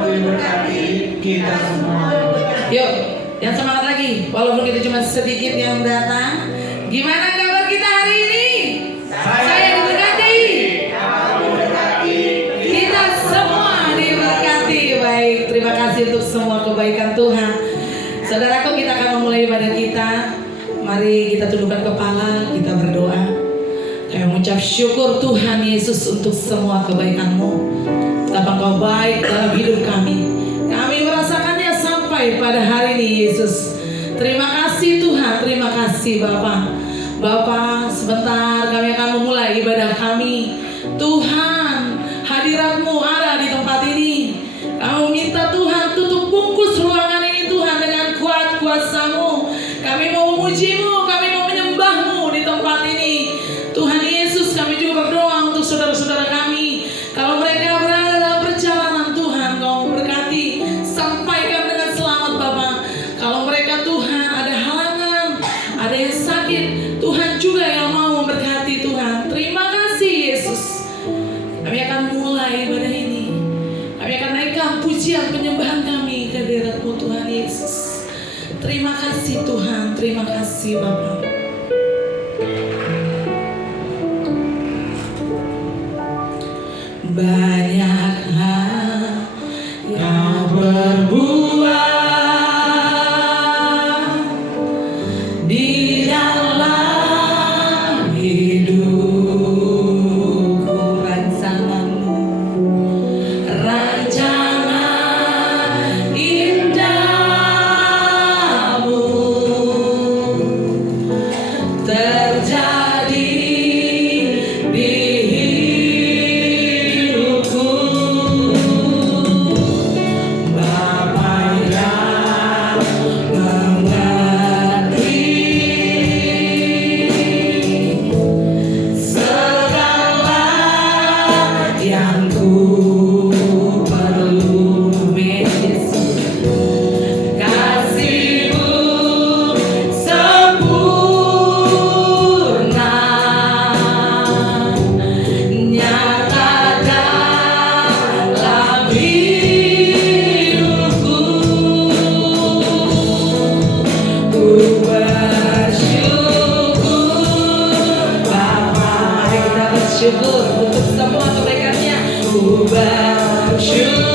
memberkati kita semua. Yuk, yang semangat lagi. Walaupun kita cuma sedikit yang datang. Gimana kabar kita hari ini? Saya diberkati. Kita semua diberkati. Baik, terima kasih untuk semua kebaikan Tuhan. Saudaraku, kita akan memulai ibadah kita. Mari kita tundukkan kepala, kita berdoa. Kami mengucap syukur Tuhan Yesus untuk semua kebaikan-Mu. Betapa Engkau baik dalam hidup kami. Kami merasakannya sampai pada hari ini, Yesus. Terima kasih Tuhan, terima kasih Bapa. Bapa, sebentar kami akan memulai ibadah kami. Tuhan, hadirat-Mu ada di tempat ini. Kami minta Tuhan tutup bungkus ruangan ini Tuhan dengan kuat kuasa-Mu. Kami mau memuji-Mu, kami mau menyembah-Mu di tempat ini. Tuhan Yesus, kami juga berdoa untuk saudara-saudara kami. Kalau mereka berada dalam perjalanan Tuhan, Kau berkati, sampaikan dengan selamat Bapa. Kalau mereka Tuhan ada halangan, ada yang sakit, Tuhan juga yang mau memberkati Tuhan. Terima kasih Yesus. Kami akan mulai ibadah ini. Kami akan naikkan pujian penyembahan kami ke hadirat-Mu Tuhan Yesus. Terima kasih Tuhan, terima kasih Bapa. Banyak hal yang berbuah di dalam hidupku, rancangan indahmu terjadi di hidupku. Bapa yang mengerti segala yang ku perlu, Yesus. Kasih-Mu sempurna, nyata dalam hidupku. Ku bersyukur Bapa, kita bersyukur untuk semua kebaikan-Nya. Ku bersyukur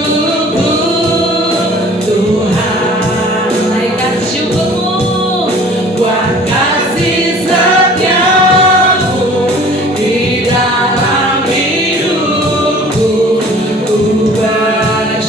Tuhan, naikkan syukur-Mu buat kasih setia-Mu di dalam hidupku. Ku bersyukur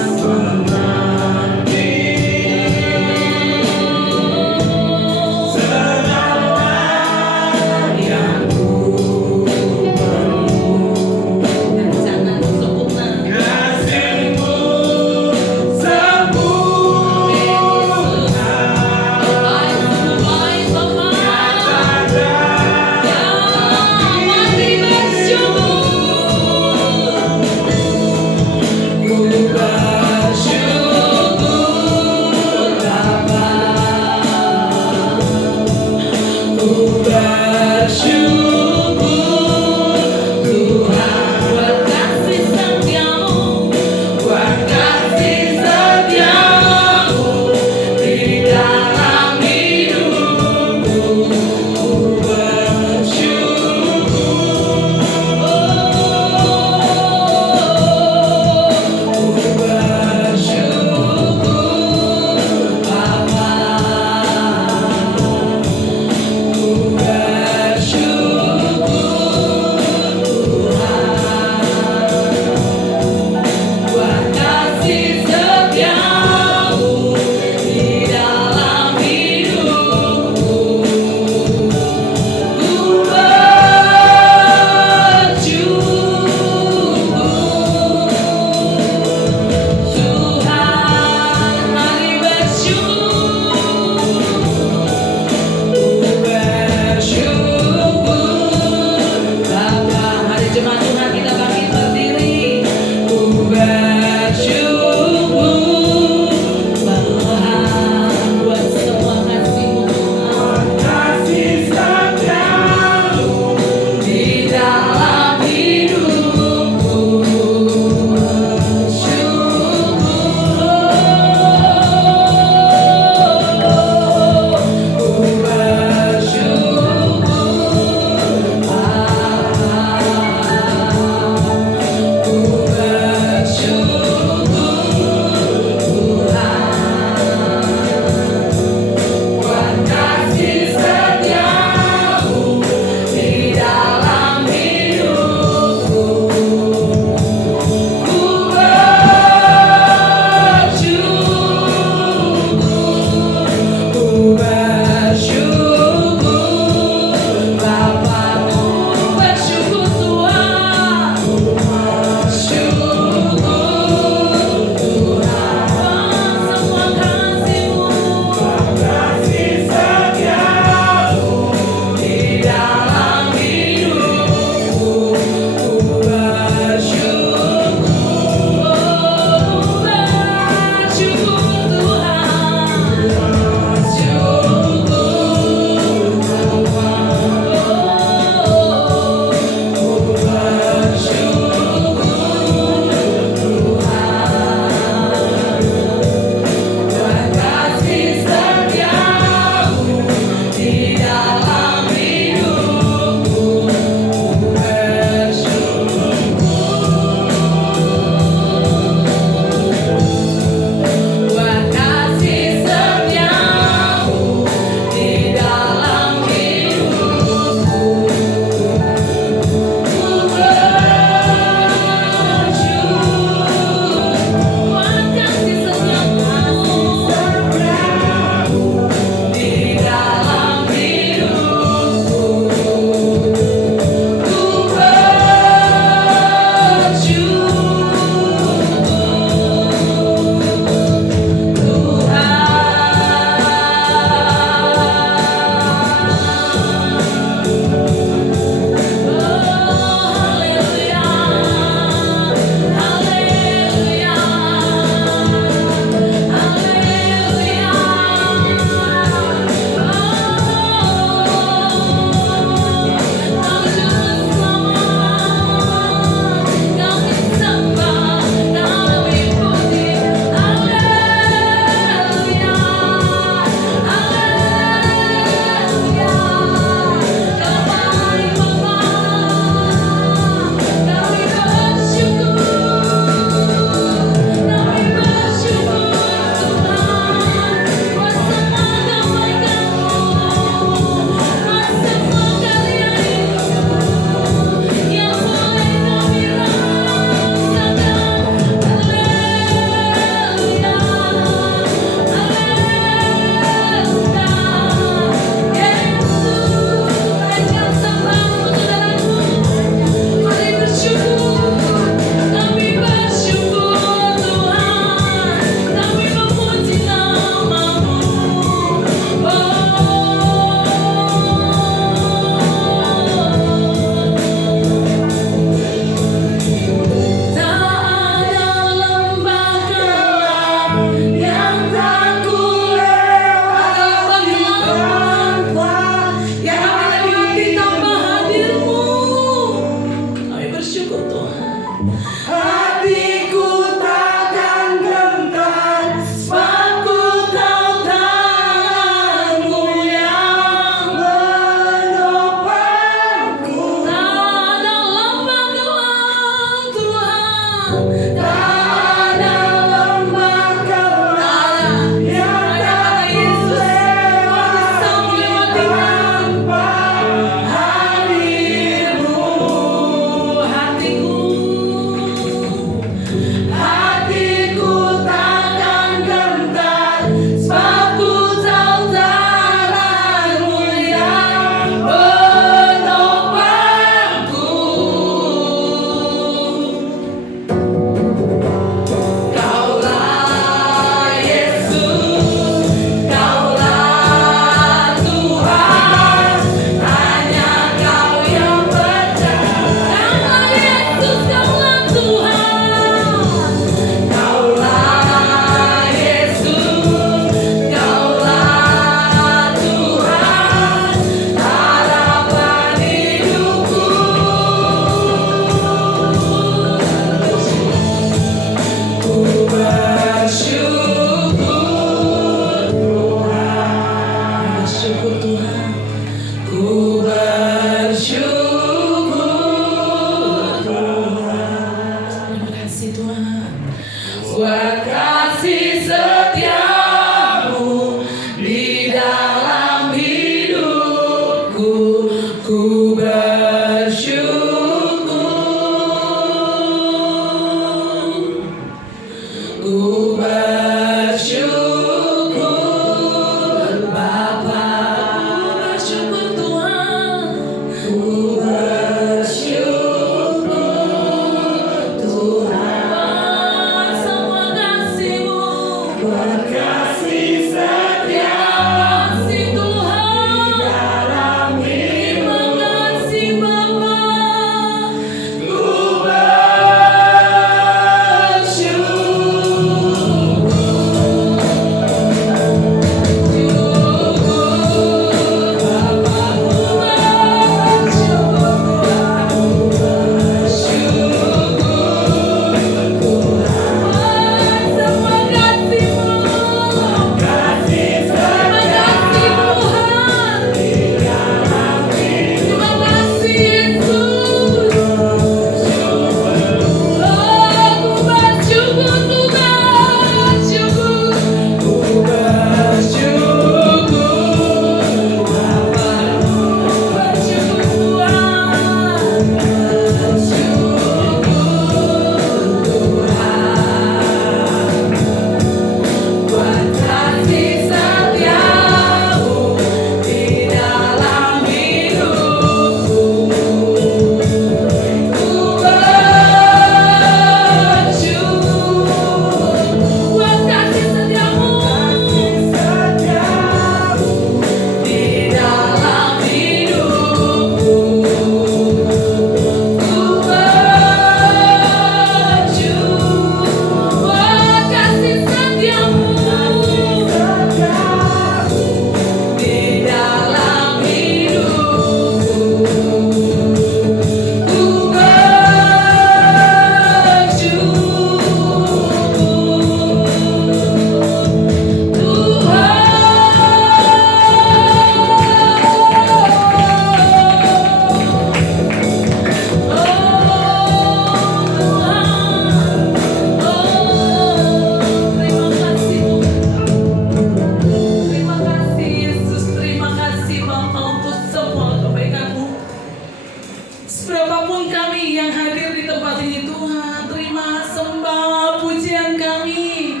Berapapun kami yang hadir di tempat ini Tuhan, terima sembah pujian kami.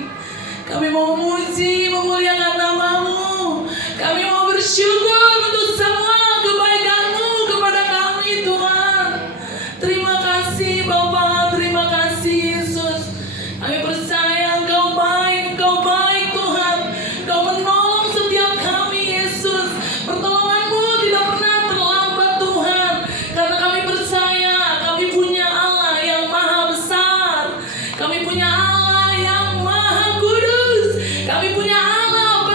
Kami mau memuji, memuliakan nama-Mu. Kami mau bersyukur untuk semua kebaikan-Mu kepada kami Tuhan. Terima kasih Bapa, terima kasih Yesus. Kami percaya Engkau baik Tuhan. Engkau menolong setiap kami Yesus. Pertolongan-Mu tidak pernah terlambat Tuhan. Karena kami percaya kami punya Allah yang maha besar. Kami punya Allah yang maha kudus. Kami punya Allah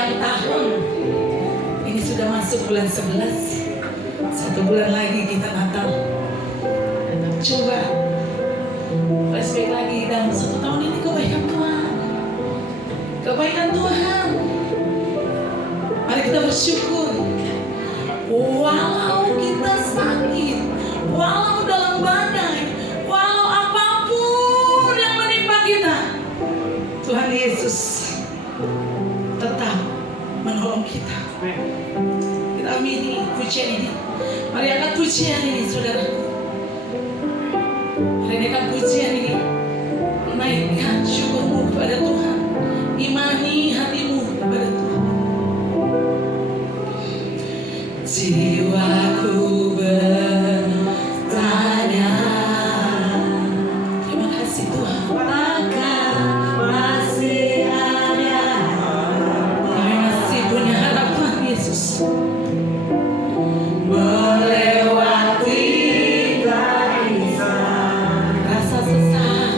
sepanjang tahun. Ini sudah masuk bulan 11. 1 bulan lagi kita Natal. Coba flashback lagi dalam 1 tahun ini kebaikan Tuhan. Kebaikan Tuhan. Mari kita bersyukur. Walau kita sakit, walau dalam badai, walau apapun yang menimpa kita, Tuhan Yesus tetap menolong kita. Kita amini pujian ini. Mari angkat pujian ini, saudaraku. Mari angkat pujian ini. Naikkan syukurmu kepada Tuhan. Imani hatimu kepada Tuhan. Jiwaku bertanya, terima kasih Tuhan. Apakah masih ada? Kami masih punya harapan Yesus. Melewati rasa sesat.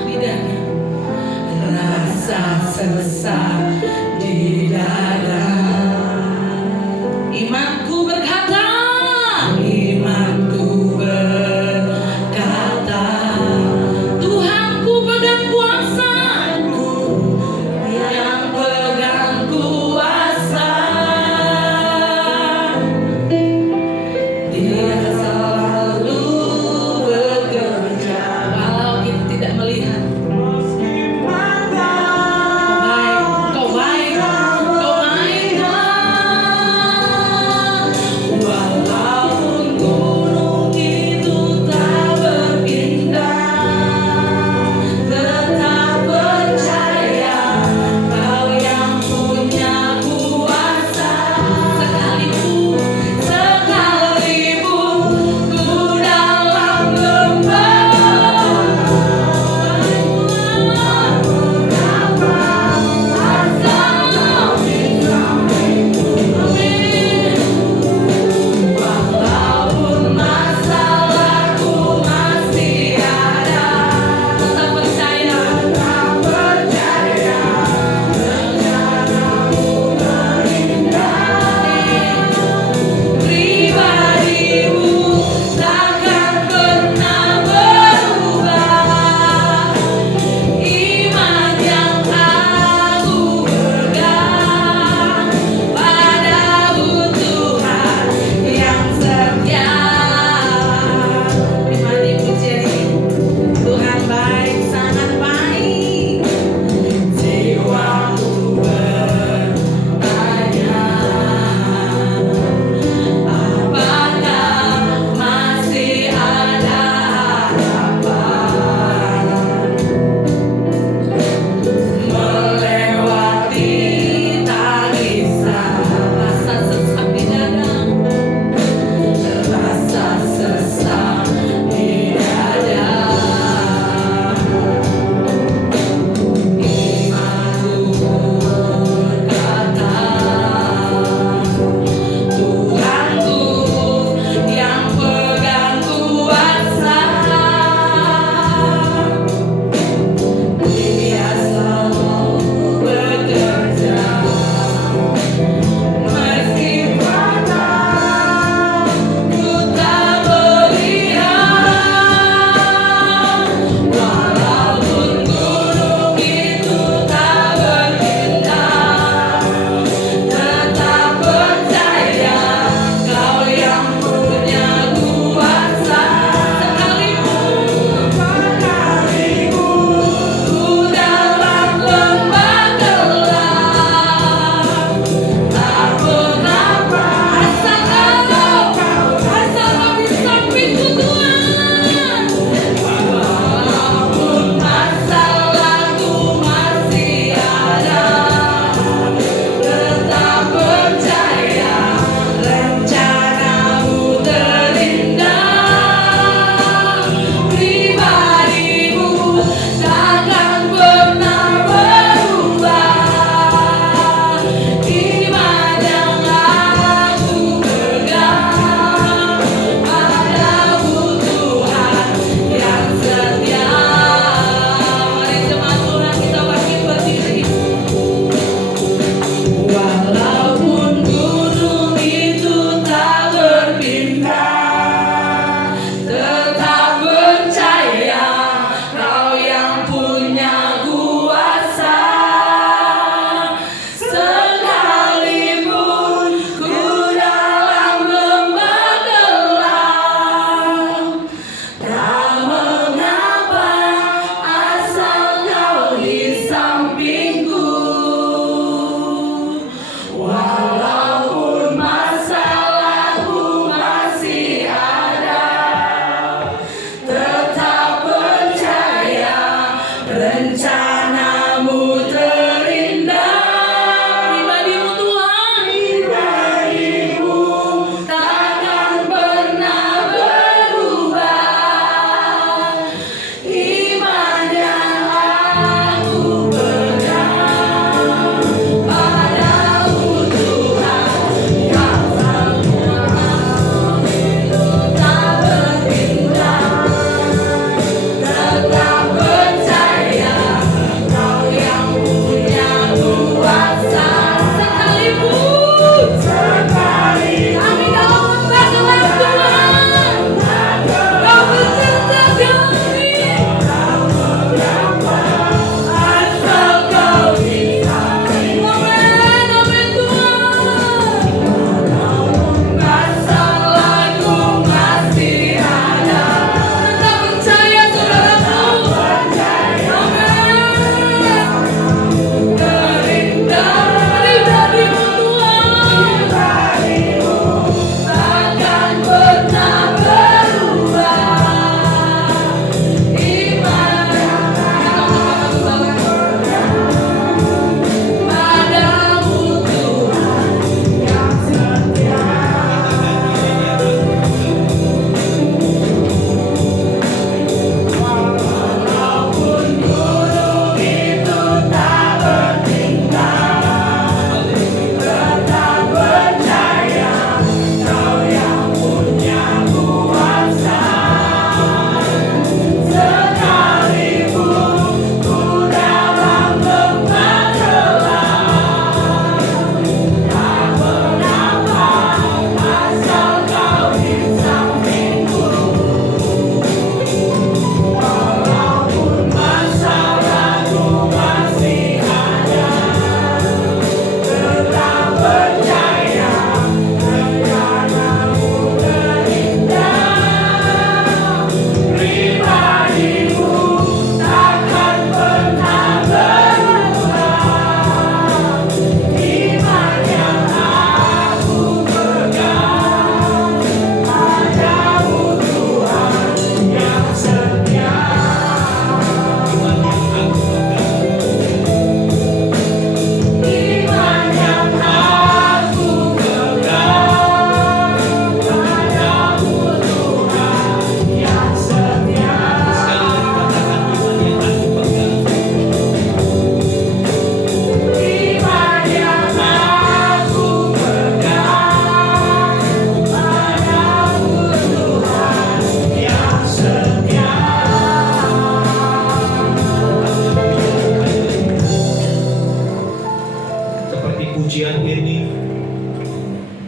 pujian ini,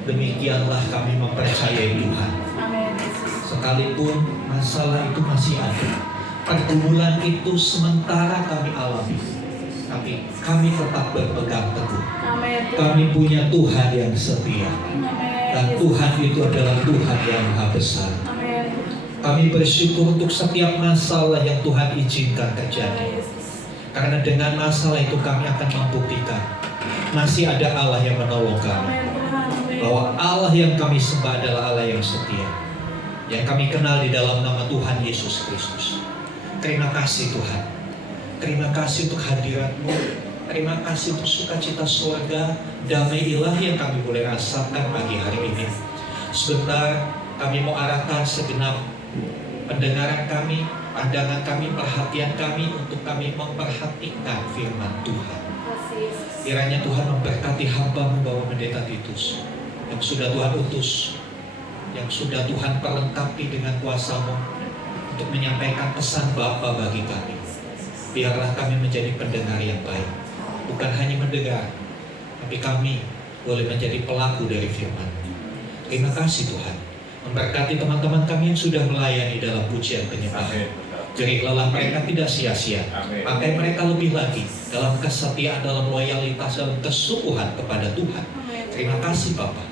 demikianlah kami mempercayai Tuhan. Sekalipun masalah itu masih ada, pergumulan itu sementara kami alami, tapi kami tetap berpegang teguh. Kami punya Tuhan yang setia, dan Tuhan itu adalah Tuhan yang Maha Besar. Kami bersyukur untuk setiap masalah yang Tuhan izinkan terjadi, karena dengan masalah itu kami akan membuktikan masih ada Allah yang menolong kami, bahwa Allah yang kami sembah adalah Allah yang setia, yang kami kenal di dalam nama Tuhan Yesus Kristus. Terima kasih Tuhan, terima kasih untuk hadirat-Mu, terima kasih untuk sukacita surga, damai ilahi yang kami boleh rasakan pagi hari ini. Sebentar kami mau arahkan segenap pendengaran kami, pandangan kami, perhatian kami untuk kami memperhatikan firman Tuhan. Kiranya Tuhan memberkati hamba-Mu Bapak Pendeta Titus, yang sudah Tuhan utus, yang sudah Tuhan perlengkapi dengan kuasa-Mu untuk menyampaikan pesan Bapa bagi kami. Biarlah kami menjadi pendengar yang baik, bukan hanya mendengar, tapi kami boleh menjadi pelaku dari firman. Terima kasih Tuhan. Memberkati teman-teman kami yang sudah melayani dalam pujian penyembahan. Jerih lelah mereka tidak sia-sia. Pakai mereka lebih lagi dalam kesetiaan, dalam loyalitas, dalam kesungguhan kepada Tuhan. Terima kasih Bapa.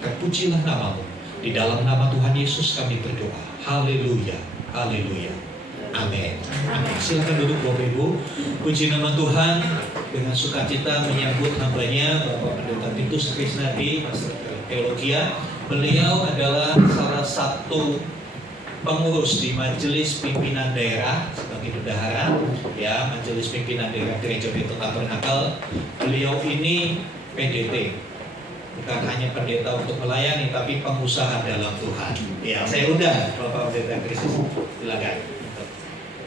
Terpujilah nama-Mu. Di dalam nama Tuhan Yesus kami berdoa. Haleluya. Haleluya. Amin. Amin. Silakan duduk Bapak Ibu. Puji nama Tuhan. Dengan sukacita menyambut hambanya Bapak Pendeta Titus Krisnadi, Master Teologia. Beliau adalah salah satu pengurus di Majelis Pimpinan Daerah sebagai bendahara, ya, Majelis Pimpinan Daerah Gereja Bethel Tabernakel. Beliau ini PDT, bukan hanya pendeta untuk melayani, tapi pengusaha dalam Tuhan. Ya, saya undang Bapak Pendeta Kristus, silakan untuk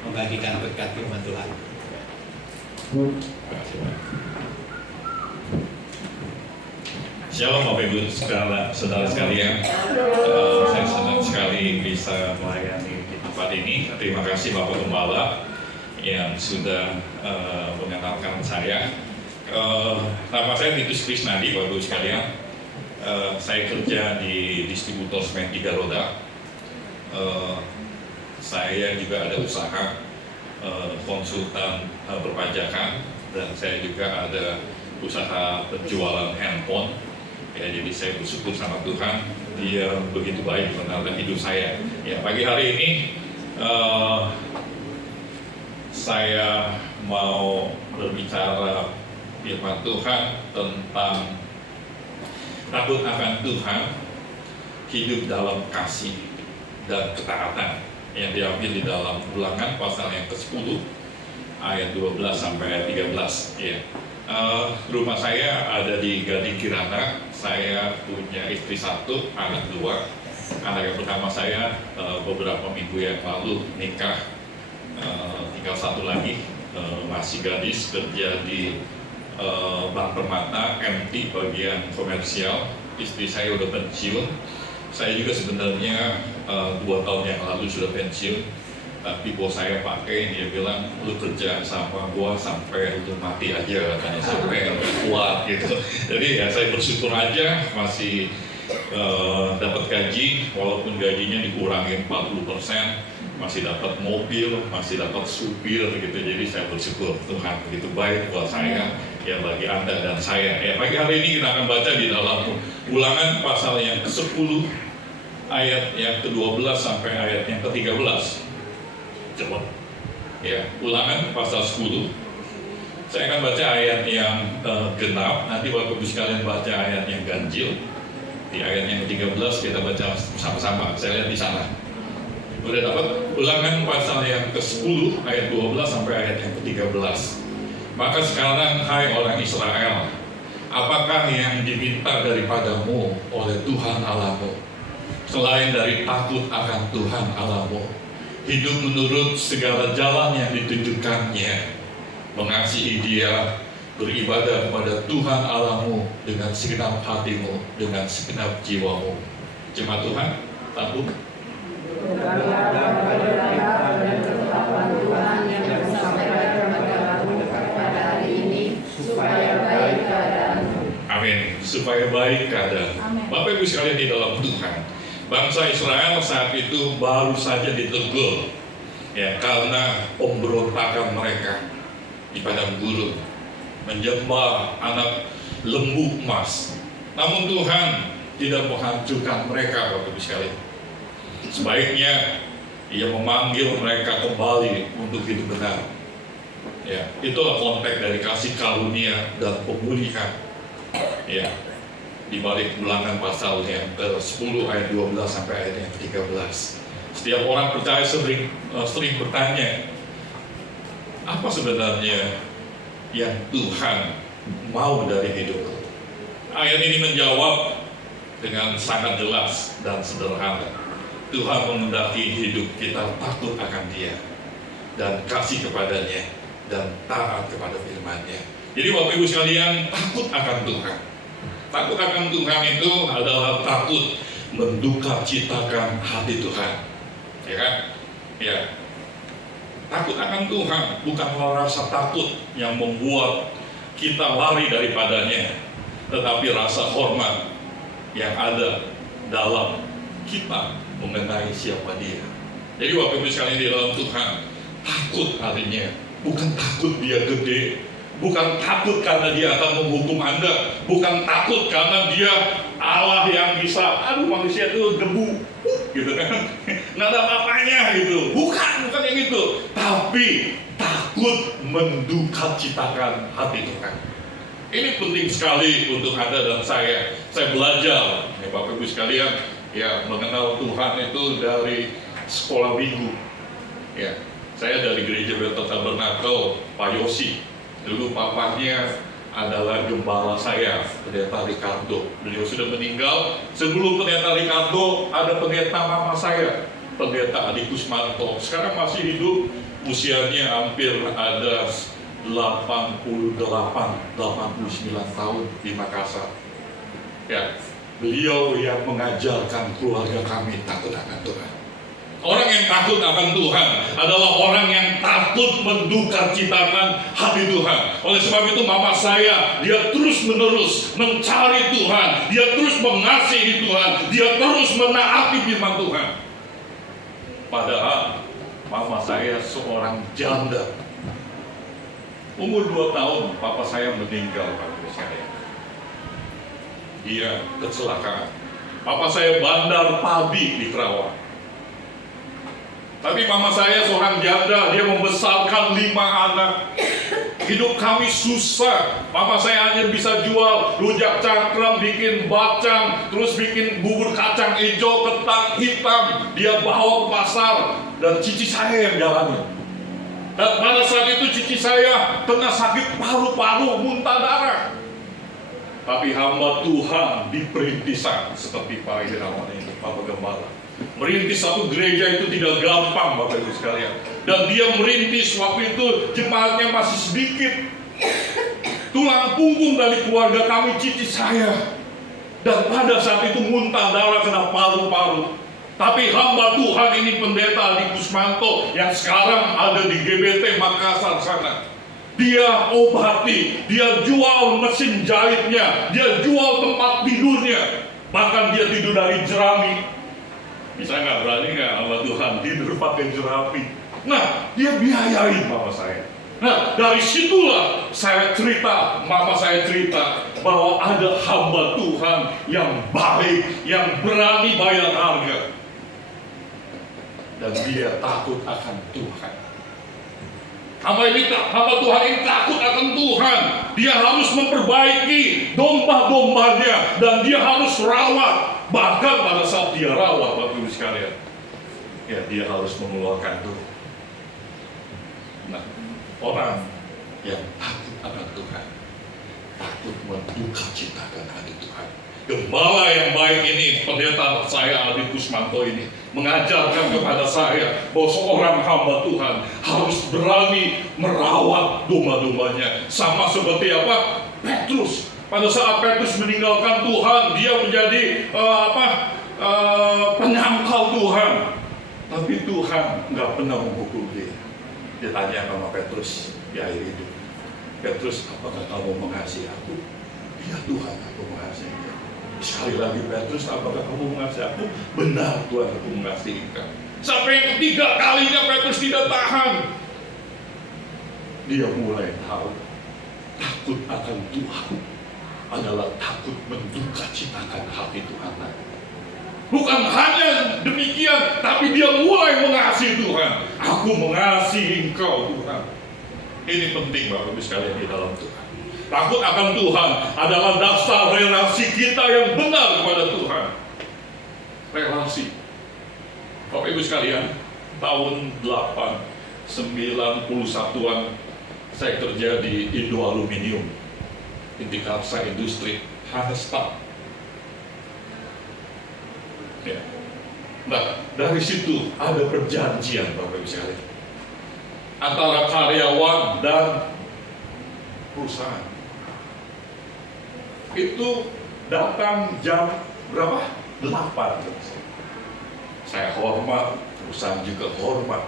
membagikan berkat firman Tuhan. Shalom Bapak Ibu saudara sekalian, saya senang sekali bisa melayani di tempat ini. Terima kasih Bapak Gembala yang sudah mengenalkan saya. Nama saya Titus Krisnadi Bapak Ibu sekalian. Saya kerja di distributor semen 3 roda. Saya juga ada usaha konsultan perpajakan, dan saya juga ada usaha penjualan handphone. Ya, jadi saya bersyukur sama Tuhan, Dia begitu baik dalam hidup saya. Ya, pagi hari ini saya mau berbicara firman Tuhan tentang takut akan Tuhan, hidup dalam kasih dan ketaatan, yang diambil di dalam Ulangan pasal yang ke-10 ayat 12 sampai ayat 13. Ya. Rumah saya ada di Gading Kirana. Saya punya istri 1, anak 2. Anak yang pertama saya beberapa minggu yang lalu nikah, tinggal 1 lagi, masih gadis, kerja di Bank Permata, MT bagian komersial. Istri saya udah pensiun. Saya juga sebenarnya 2 tahun yang lalu sudah pensiun. Tapi bos saya pakai, dia bilang, lu kerja sama gua sampai lu mati aja, katanya, sampai lu kuat gitu. Jadi ya saya bersyukur aja masih dapat gaji, walaupun gajinya dikurangin 40%, masih dapat mobil, masih dapat supir gitu. Jadi saya bersyukur Tuhan begitu baik buat saya, ya bagi Anda dan saya. Ya, pagi hari ini kita akan baca di dalam Ulangan pasal yang ke-10 ayat yang ke-12 sampai ayat yang ke-13. Coba. Ya, Ulangan pasal 10. Saya akan baca ayat yang genap. Nanti Bapak Ibu sekalian baca ayat yang ganjil. Di ayat yang ke-13 kita baca sama-sama. Saya lihat di sana. Udah dapat? Ulangan pasal yang ke-10 ayat 12 sampai ayat yang ke-13. Maka sekarang hai orang Israel, apakah yang diminta daripadamu oleh Tuhan Allahmu, selain dari takut akan Tuhan Allahmu, hidup menurut segala jalan yang ditunjukkannya, mengasihi Dia, beribadah kepada Tuhan Allahmu dengan segenap hatimu, dengan segenap jiwamu. Jemaat Tuhan, takut. Amin. Amin. Supaya baik keadaan. Amin. Bapak Ibu sekalian di dalam Tuhan, bangsa Israel saat itu baru saja ditegur, ya, karena pemberontakan mereka di padang gurun, menyembah anak lembu emas. Namun Tuhan tidak menghancurkan mereka, Bapak Ibu sekalian. Sebaiknya Ia memanggil mereka kembali untuk hidup benar. Ya, itulah konteks dari kasih karunia dan pemulihan. Ya, di balik ulangan pasal yang ke-10 ayat 12 sampai ayat yang ke-13. Setiap orang percaya sering bertanya, apa sebenarnya yang Tuhan mau dari hidup? Ayat ini menjawab dengan sangat jelas dan sederhana. Tuhan menghendaki hidup kita takut akan Dia dan kasih kepadanya dan taat kepada firman-Nya. Jadi Bapak Ibu sekalian, takut akan Tuhan. Takut akan Tuhan itu adalah takut menduka citakan hati Tuhan. Ya kan? Ya. Takut akan Tuhan bukanlah rasa takut yang membuat kita lari daripadanya, tetapi rasa hormat yang ada dalam kita mengenai siapa Dia. Jadi Bapak Ibu sekalian di dalam Tuhan, takut artinya bukan takut Dia gede, bukan takut karena Dia akan menghukum Anda, bukan takut karena Dia Allah yang bisa, manusia itu debu, gitu kan, nggak ada apa-apanya gitu. Bukan yang itu, tapi takut menduka citakan hati Tuhan. Ini penting sekali untuk Anda dan saya. Saya belajar, ya Bapak Ibu sekalian, ya mengenal Tuhan itu dari sekolah minggu. Ya, saya dari gereja Bethel Tabernakel, Pak Yosi. Dulu papahnya adalah gembala saya, Pendeta Ricardo. Beliau sudah meninggal. Sebelum Pendeta Ricardo, ada pendeta mama saya, Pendeta Adi Kusmanto. Sekarang masih hidup, usianya hampir ada 89 tahun di Makassar. Ya, beliau yang mengajarkan keluarga kami takut akan Tuhan. Orang yang takut akan Tuhan adalah orang yang takut menduka citakan hati Tuhan. Oleh sebab itu mama saya, dia terus menerus mencari Tuhan, dia terus mengasihi Tuhan, dia terus menaati firman Tuhan. Padahal mama saya seorang janda. Umur 2 tahun papa saya meninggal, Bapak saya. Dia kecelakaan. Papa saya bandar padi di Kerawang. Tapi mama saya seorang janda, dia membesarkan 5 anak. Hidup kami susah. Mama saya hanya bisa jual rujak cangkram, bikin bacang, terus bikin bubur kacang hijau, ketan hitam. Dia bawa ke pasar dan cici saya yang jalani. Dan pada saat itu cici saya kena sakit paru-paru, muntah darah. Tapi hamba Tuhan di perintisan seperti Pak Irawan ini, Bapak Gembala. Merintis satu gereja itu tidak gampang, Bapak Ibu sekalian. Dan dia merintis waktu itu jemaatnya masih sedikit. Tulang punggung dari keluarga kami cici saya. Dan pada saat itu muntah darah kena paru-paru. Tapi hamba Tuhan ini Pendeta Adi Kusmanto yang sekarang ada di GBT Makassar sana. Dia obati, dia jual mesin jahitnya, dia jual tempat tidurnya. Bahkan dia tidur dari jerami. Bisa nggak, berani nggak hamba Tuhan tidur pakai jerami? Nah, dia biayain mama saya. Nah, dari situlah saya cerita, mama saya cerita bahwa ada hamba Tuhan yang baik, yang berani bayar harga. Dan dia takut akan Tuhan. Hamba Tuhan ini takut akan Tuhan. Dia harus memperbaiki domba-dombanya dan dia harus rawat. Bahkan pada saat dia rawat, Bapak Ibu sekalian, ya dia harus mengeluarkan duit. Nah, orang yang takut akan Tuhan, takut menduka citakan hati Tuhan. Gembala yang baik ini, pendeta saya Adi Kusmanto ini, mengajarkan kepada saya bahwa seorang hamba Tuhan harus berani merawat domba-dombanya. Sama seperti apa? Petrus. Pada saat Petrus meninggalkan Tuhan, dia menjadi penyangkal Tuhan. Tapi Tuhan nggak pernah menghukum dia. Dia tanya sama Petrus di akhir hidup, Petrus, apakah kamu mengasihi aku? Ya Tuhan, aku mengasihi engkau. Sekali lagi Petrus, apakah kamu mengasihi aku? Benar Tuhan, aku mengasihi engkau. Sampai yang ketiga kalinya Petrus tidak tahan. Dia mulai tahu takut akan Tuhan adalah takut mendukacitakan hati Tuhan. Bukan hanya demikian, tapi dia mulai mengasihi Tuhan. Aku mengasihi engkau Tuhan. Ini penting Bapak Ibu sekalian di dalam Tuhan. Takut akan Tuhan adalah dasar relasi kita yang benar kepada Tuhan. Relasi. Bapak Ibu sekalian, tahun 91-an saya kerja di Indo Aluminium, Intikarsa Industri, Hanestak. Ya. Nah, dari situ ada perjanjian Bapak Ibu sekalian antara karyawan dan perusahaan. Itu datang jam berapa? 8. Saya hormat, perusahaan juga hormat.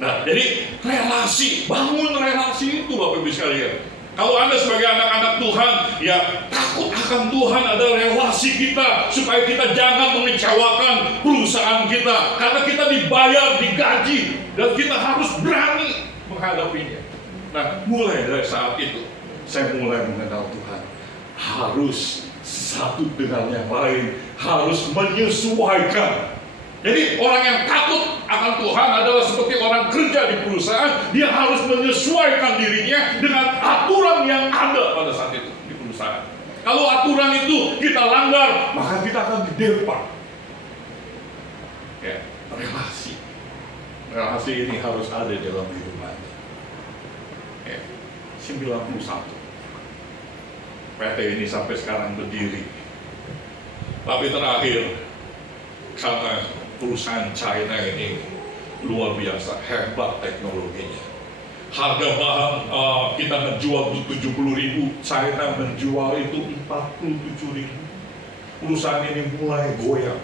Nah, jadi relasi, bangun relasi itu Bapak Ibu sekalian. Kalau Anda sebagai anak-anak Tuhan, ya takut akan Tuhan adalah relasi kita, supaya kita jangan mengecewakan perusahaan kita, karena kita dibayar, digaji, dan kita harus berani menghadapinya. Nah, mulai dari saat itu, saya mulai mengenal Tuhan. Harus satu dengan yang lain, harus menyesuaikan. Jadi orang yang takut akan Tuhan adalah seperti orang kerja di perusahaan. Dia harus menyesuaikan dirinya dengan aturan yang ada pada saat itu di perusahaan. Kalau aturan itu kita langgar, maka kita akan didepak. Ya, relasi. Relasi ini harus ada dalam kehidupan. Ya, 91. PT ini sampai sekarang berdiri. Tapi terakhir, karena perusahaan China ini luar biasa hebat teknologinya. Harga bahan kita menjual 70.000, China menjual itu 47.000. Perusahaan ini mulai goyang.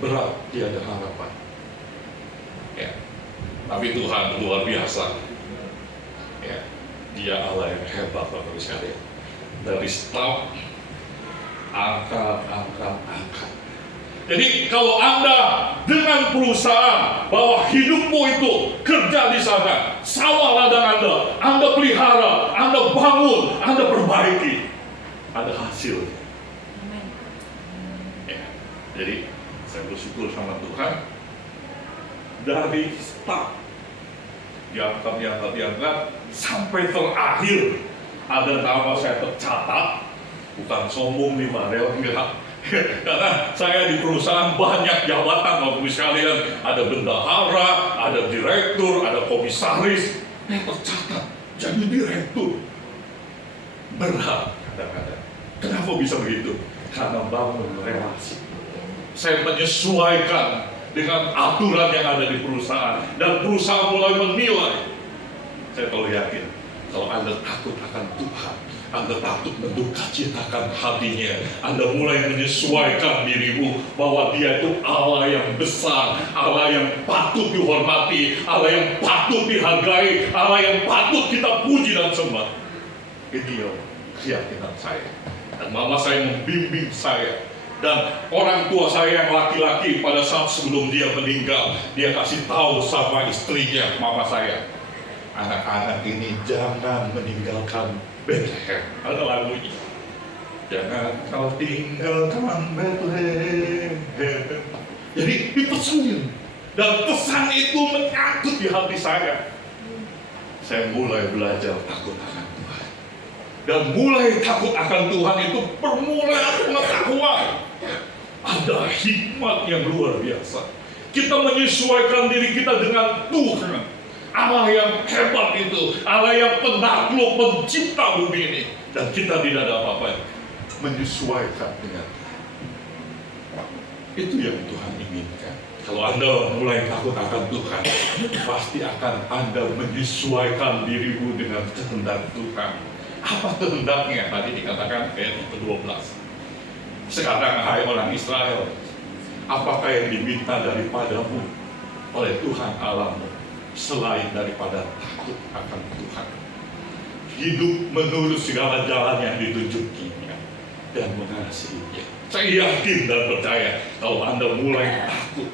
Berat, tiada harapan. Ya. Tapi Tuhan luar biasa. Ya. Dia Allah yang hebat Bapak Ibu sekalian. Dari staf angkat. Jadi kalau Anda dengan perusahaan bahwa hidupmu itu kerja di sana, sawah ladang Anda pelihara, Anda bangun, Anda perbaiki, ada hasilnya. Ya, jadi saya bersyukur sama Tuhan. Dari start diangkat sampai terakhir ada nama saya tercatat, bukan sombong nih Marel, enggak. Karena saya di perusahaan banyak jabatan Bapak Ibu sekalian, ada bendahara, ada direktur, ada komisaris, yang tercatat jadi direktur. Berat kadang-kadang. Kenapa bisa begitu? Karena bangun relasi. Saya menyesuaikan dengan aturan yang ada di perusahaan, dan perusahaan mulai menilai. Saya terlalu yakin kalau Anda takut akan Tuhan, Anda takut mendukacitakan hatinya, Anda mulai menyesuaikan dirimu bahwa Dia itu Allah yang besar, Allah yang patut dihormati, Allah yang patut dihargai, Allah yang patut kita puji dan sembah. Ini keyakinan saya. Dan mama saya membimbing saya. Dan orang tua saya yang laki-laki pada saat sebelum dia meninggal, dia kasih tahu sama istrinya, mama saya, anak-anak ini jangan meninggalkan Bethlehem. Ada lagunya. Jangan kau tinggalkan Bethlehem. Jadi dipesan. Dan pesan itu menyangkut di hati saya. Saya mulai belajar takut akan Tuhan. Dan mulai takut akan Tuhan itu permulaan pengetahuan. Ada hikmat yang luar biasa. Kita menyesuaikan diri kita dengan Tuhan. Allah yang hebat itu, Allah yang penakluk pencipta bumi ini, dan kita tidak ada apa-apa, menyesuaikan dengan itu yang Tuhan inginkan. Kalau Anda mulai takut akan Tuhan, pasti akan Anda menyesuaikan dirimu dengan kehendak Tuhan. Apa kehendaknya? Tadi dikatakan ayat ke-12. Sekarang hai orang Israel, apakah yang diminta daripadamu oleh Tuhan Allahmu selain daripada takut akan Tuhan? hidup menurut segala jalan yang ditunjukinya, dan mengasihinya. Saya yakin dan percaya kalau Anda mulai takut,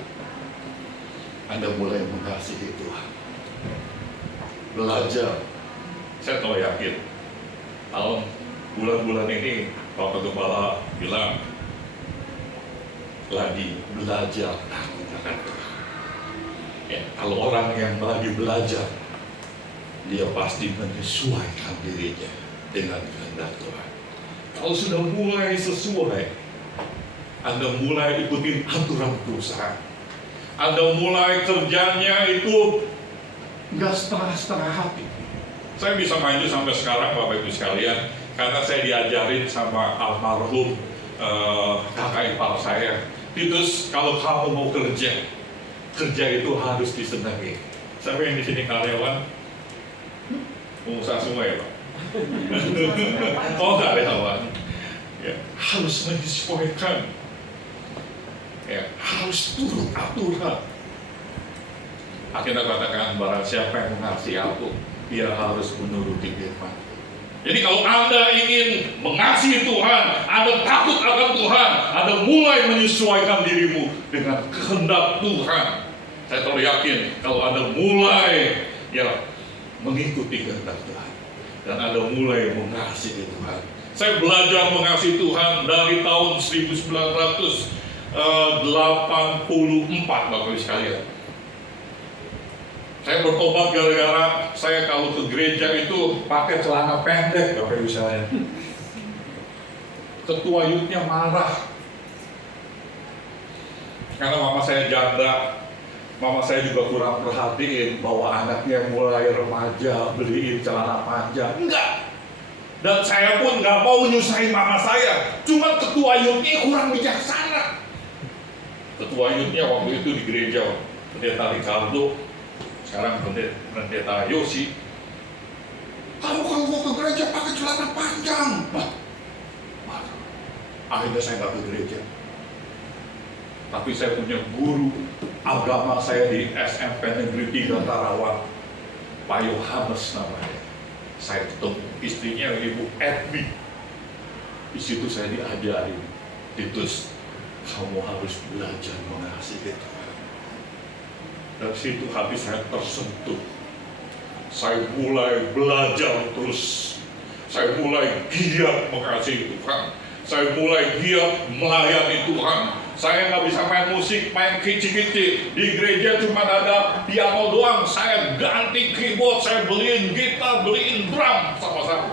Anda mulai mengasihi Tuhan. Belajar. Saya tahu yakin, tahun bulan-bulan ini Bapak Gembala bilang, lagi belajar takut akan Tuhan. Ya, kalau orang yang lagi belajar, dia pasti menyesuaikan dirinya dengan kehendak Tuhan. Kalau sudah mulai sesuai, Anda mulai ikutin aturan perusahaan, Anda mulai kerjanya itu nggak setengah-setengah hati. Saya bisa maju sampai sekarang, Bapak Ibu sekalian, karena saya diajarin sama almarhum kakak ipar saya, Titus, kalau kamu mau kerja itu harus disenangi. Siapa yang di sini karyawan? Pengusaha semua ya, Pak? Oh, nggak ada kawan. Ya, harus menyesuaikan. Ya, harus turut aturan. Akhirnya katakan, barang siapa yang mengasihi aku, dia harus menuruti firman. Jadi kalau Anda ingin mengasihi Tuhan, Anda takut akan Tuhan, Anda mulai menyesuaikan dirimu dengan kehendak Tuhan. Saya terlalu yakin kalau Anda mulai mengikuti kehendak Tuhan, dan Anda mulai mengasihi Tuhan. Saya belajar mengasihi Tuhan dari tahun 1984, Bapak Ibu sekalian. Saya bertobat gara-gara saya kalau ke gereja itu pakai celana pendek, Bapak Ibu sekalian. Ketua youth-nya marah karena mama saya janda. Mama saya juga kurang perhatiin bahwa anaknya mulai remaja beliin celana panjang. Enggak. Dan saya pun nggak mau nyusahin mama saya. Cuma ketua youth-nya kurang bijaksana. Ketua youth-nya waktu itu di gereja, Pendeta Ricardo, sekarang Pendeta Yosi. Kamu kalau mau ke gereja pakai celana panjang. Akhirnya saya nggak ke gereja. Tapi saya punya guru agama saya di SMP Negeri 3 Karawang, Pak Yohanes namanya. Saya ketemu istrinya Ibu Edmi. Di situ saya diajari, Titus, kamu harus belajar mengasihi Tuhan. Dari situ hati saya tersentuh. Saya mulai belajar terus. Saya mulai giat mengasihi Tuhan. Saya mulai giat melayani Tuhan. Saya nggak bisa main musik, main kici-kici. Di gereja cuma ada piano doang. Saya ganti keyboard, saya beliin gitar, beliin drum sama-sama.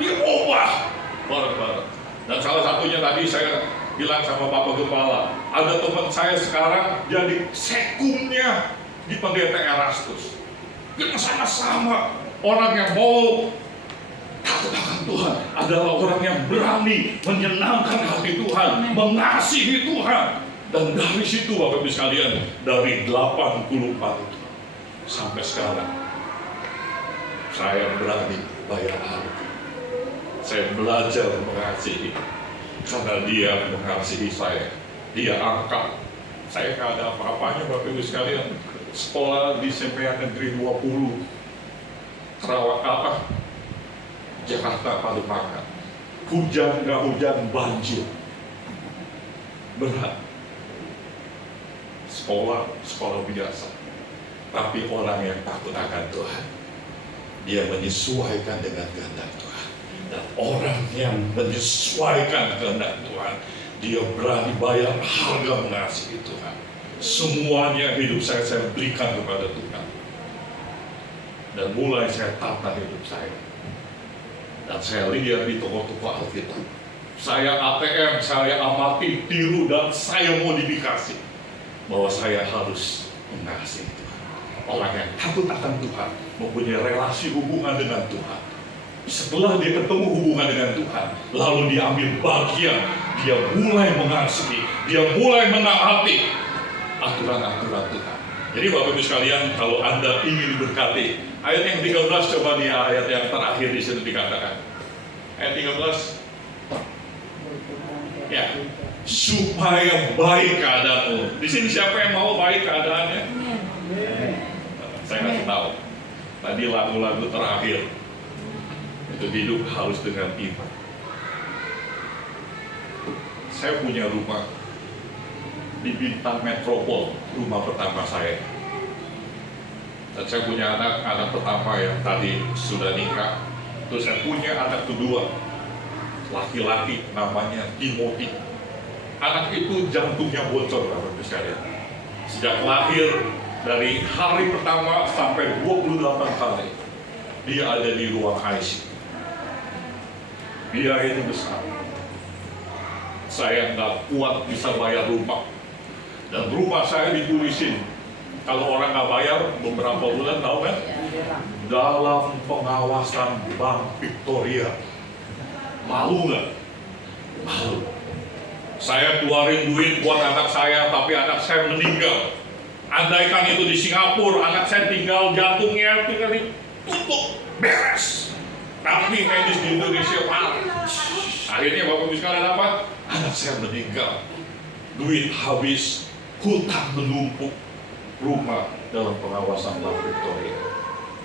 Diubah bareng-bareng. Dan salah satunya tadi saya bilang sama Bapak Gembala, ada teman saya sekarang jadi sekumnya di Pendeta Erastus. Kita sama-sama orang yang mau takut akan Tuhan, adalah orang yang berani menyenangkan hati Tuhan, mengasihi Tuhan. Dan dari situ Bapak Ibu sekalian, dari 84 itu sampai sekarang, saya berani bayar harga. Saya belajar mengasihi karena dia mengasihi saya. Dia angkat. Saya nggak ada apa-apanya Bapak Ibu sekalian. Sekolah di SMP Negeri 20 Karawang, Jakarta, Pademangan. Hujan nggak hujan, banjir. Berat. Sekolah biasa. Tapi orang yang takut akan Tuhan, dia menyesuaikan dengan kehendak Tuhan. Dan orang yang menyesuaikan kehendak Tuhan, dia berani bayar harga mengasihi Tuhan. Semuanya hidup saya berikan kepada Tuhan. Dan mulai saya tata hidup saya. Dan saya lihat di toko-toko Alkitab, saya ATM, saya amati, tiru, dan saya modifikasi bahwa saya harus mengasihi Tuhan. Orang yang takut akan Tuhan mempunyai relasi hubungan dengan Tuhan. Setelah dia ketemu hubungan dengan Tuhan, lalu dia ambil bagian, dia mulai mengasihi, dia mulai menaati aturan-aturan Tuhan. Jadi Bapak Ibu sekalian, kalau Anda ingin diberkati, ayat yang 13, coba di ayat yang terakhir di situ dikatakan. Ayat 13. Ya, supaya baik keadaanmu. Di sini siapa yang mau baik keadaannya? Saya kasih tahu. Tadi lagu-lagu terakhir. Itu hidup harus dengan iman. Saya punya rumah di Bintang Metropol, rumah pertama saya. Dan saya punya anak pertama yang tadi sudah nikah. Terus saya punya anak kedua, laki-laki, namanya Timothy. Anak itu jantungnya bocor, Bapak-Ibu sekalian. Sejak lahir, dari hari pertama sampai 28 kali, dia ada di ruang ICU. Biaya itu besar. Saya nggak kuat bisa bayar rumah. Dan rumah saya ditulisin, kalau orang nggak bayar beberapa bulan, tahu kan? Dalam pengawasan Bank Victoria. Malu nggak? Malu. Saya keluarin duit buat anak saya, tapi anak saya meninggal. Andaikan itu di Singapura, anak saya tinggal jantungnya tinggal ditutup, beres. Tapi medis di Indonesia parah. Akhirnya Bapak-Ibu sekalian apa? Anak saya meninggal. Duit habis, hutang menumpuk, rumah dalam pengawasan Bank Victoria.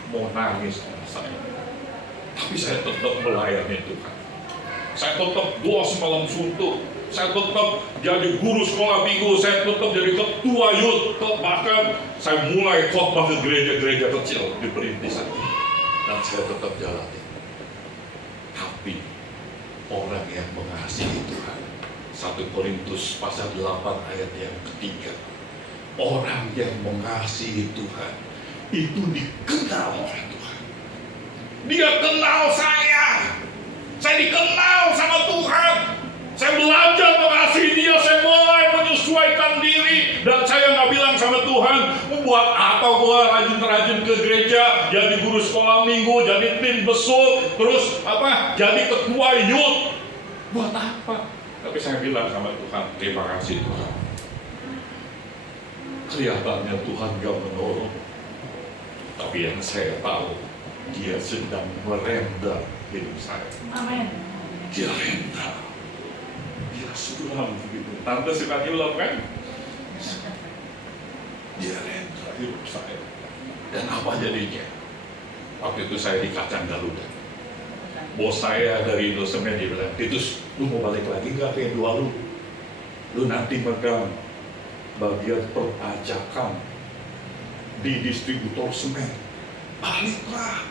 Mau nangis anak saya. Tapi saya tetap melayani Tuhan. Saya tetap doa semalam suntuk. Saya tetap jadi guru sekolah minggu. Saya tetap jadi ketua youth. Bahkan saya mulai khotbah ke gereja-gereja kecil di perintisan. Dan saya tetap jalani. Tapi orang yang mengasihi Tuhan, 1 Korintus pasal 8 ayat yang ketiga, orang yang mengasihi Tuhan itu dikenal oleh Tuhan. Dia kenal saya dikenal sama Tuhan. Saya belajar mengasihi dia, saya mulai menyesuaikan diri. Dan saya nggak bilang sama Tuhan, membuat apa gua rajin-rajin ke gereja, jadi guru sekolah minggu, jadi tim besok, terus apa, jadi ketua youth. Buat apa? Tapi saya bilang sama Tuhan, terima kasih Tuhan. Kelihatannya Tuhan gak menolong. Tapi yang saya tahu, dia sedang merenda hidup saya. Amin. Dia renda. Dia sulam begitu. Tante suka nyulam kan? Dia renda hidup saya. Dan apa jadinya? Waktu itu saya di Kacang Garuda. Bos saya dari Indosemen dia bilang, Titus, lu mau balik lagi gak ke Indo lu? Lu nanti megang bagian perpajakan di distributor semen. Baliklah.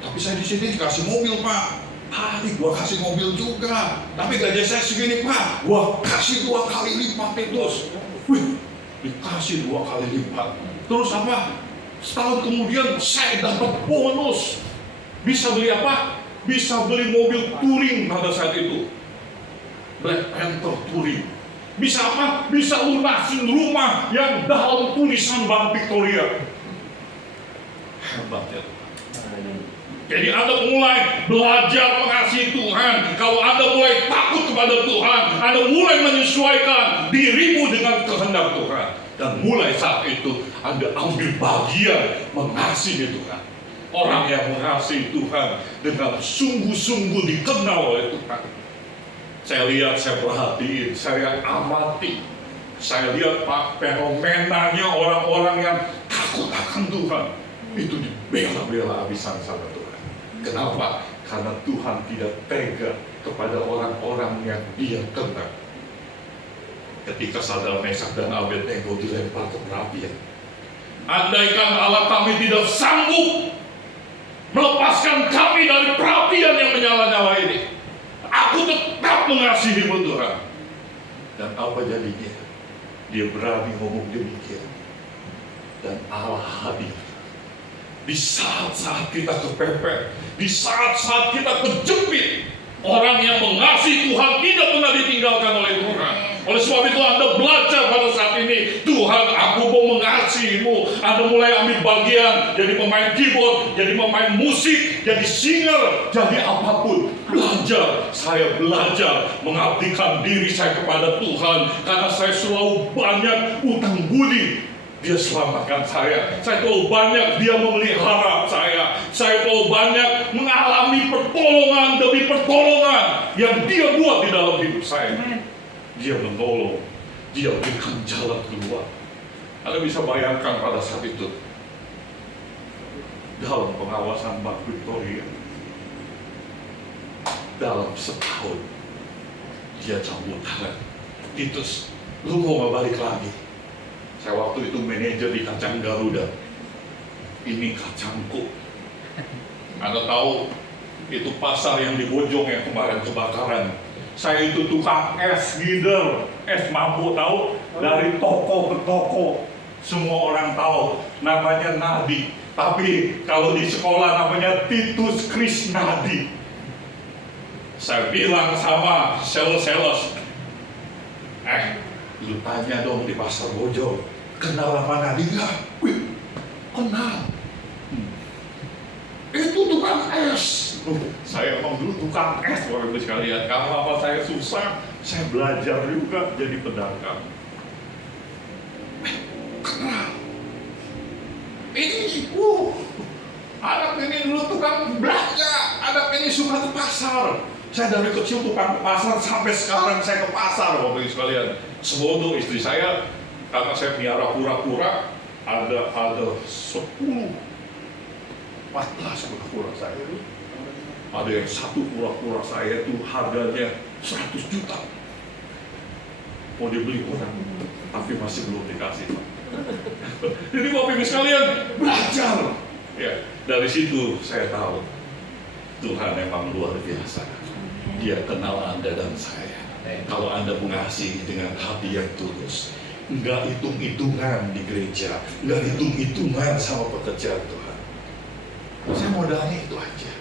Tapi saya di sini dikasih mobil, Pak. Balik, gua kasih mobil juga. Tapi gaji saya segini, Pak. Gua kasih 2 kali lipat, Titus. Wih, dikasih 2 kali lipat. Terus apa? Setahun kemudian saya dapat bonus. Bisa beli apa? Bisa beli mobil touring pada saat itu. Black Panther touring. Bisa apa? Bisa lunasin rumah yang dalam tulisan Bank Victoria. Hebat ya Tuhan. Jadi Anda mulai belajar mengasihi Tuhan. Kalau Anda mulai takut kepada Tuhan, Anda mulai menyesuaikan dirimu dengan kehendak Tuhan. Dan mulai saat itu Anda ambil bagian mengasihi Tuhan. Orang yang mengasihi Tuhan dengan sungguh-sungguh dikenal oleh Tuhan. Saya lihat, saya perhatiin, saya amati. Saya lihat Pak, fenomenanya orang-orang yang takut akan Tuhan. Itu dibela-bela habisan sama Tuhan. Kenapa? Karena Tuhan tidak tega kepada orang-orang yang dia kenal. Ketika Sadrak Mesak dan Abednego dilempar ke perapian, andaikan Allah kami tidak sanggup melepaskan kami dari perapian yang menyala-nyala ini, aku tetap mengasihimu Tuhan. Dan apa jadinya? Dia berani ngomong demikian. Dan Allah hadir. Di saat-saat kita kepepet, di saat-saat kita kejepit, orang yang mengasihi Tuhan tidak pernah ditinggalkan oleh Tuhan. Oleh sebab itu Anda belajar pada saat ini, Tuhan, aku mau mengasihimu. Anda mulai ambil bagian, jadi pemain keyboard, jadi pemain musik, jadi singer, jadi apapun. Belajar, saya belajar mengabdikan diri saya kepada Tuhan. Karena saya selalu banyak utang budi. Dia selamatkan saya terlalu banyak dia memelihara saya terlalu banyak mengalami pertolongan demi pertolongan yang dia buat di dalam hidup saya. Dia menolong, dia berikan jalan keluar. Anda bisa bayangkan pada saat itu, dalam pengawasan Bank Victoria, dalam setahun dia campur tangan. Titus, lu mau gak balik lagi? Saya waktu itu manajer di Kacang Garuda. Ini kacangku. Anda tahu itu pasar yang di Bojong yang kemarin kebakaran. Saya itu tukang es gider, es mabuk, tahu, dari toko ke toko. Semua orang tahu namanya Nadi, tapi kalau di sekolah namanya Titus Krisnadi. Saya bilang sama sales, lu tanya dong di pasar Bojong, kenal sama Nadi nggak? Wih, kenal. Itu tukang es. Saya emang dulu tukang es, Bapak Ibu sekalian. Kalau apa saya susah, saya belajar juga jadi pedagang. Kenal. Ini, anak ini dulu tukang belanja, anak ini suka ke pasar. Saya dari kecil tukang ke pasar, sampai sekarang saya ke pasar, Bapak Ibu sekalian. Sebodoh istri saya, karena saya piara kura-kura, ada 14 kura-kura saya itu. Ada yang satu kura-kura saya itu harganya 100 juta. Mau dibeli orang, tapi masih belum dikasih. Jadi Bapak Ibu sekalian, belajar. Ya, dari situ saya tahu Tuhan memang luar biasa. Dia kenal Anda dan saya. Kalau Anda mengasihi dengan hati yang tulus, enggak hitung-hitungan di gereja, enggak hitung-hitungan sama pekerjaan Tuhan. Saya modalnya itu aja,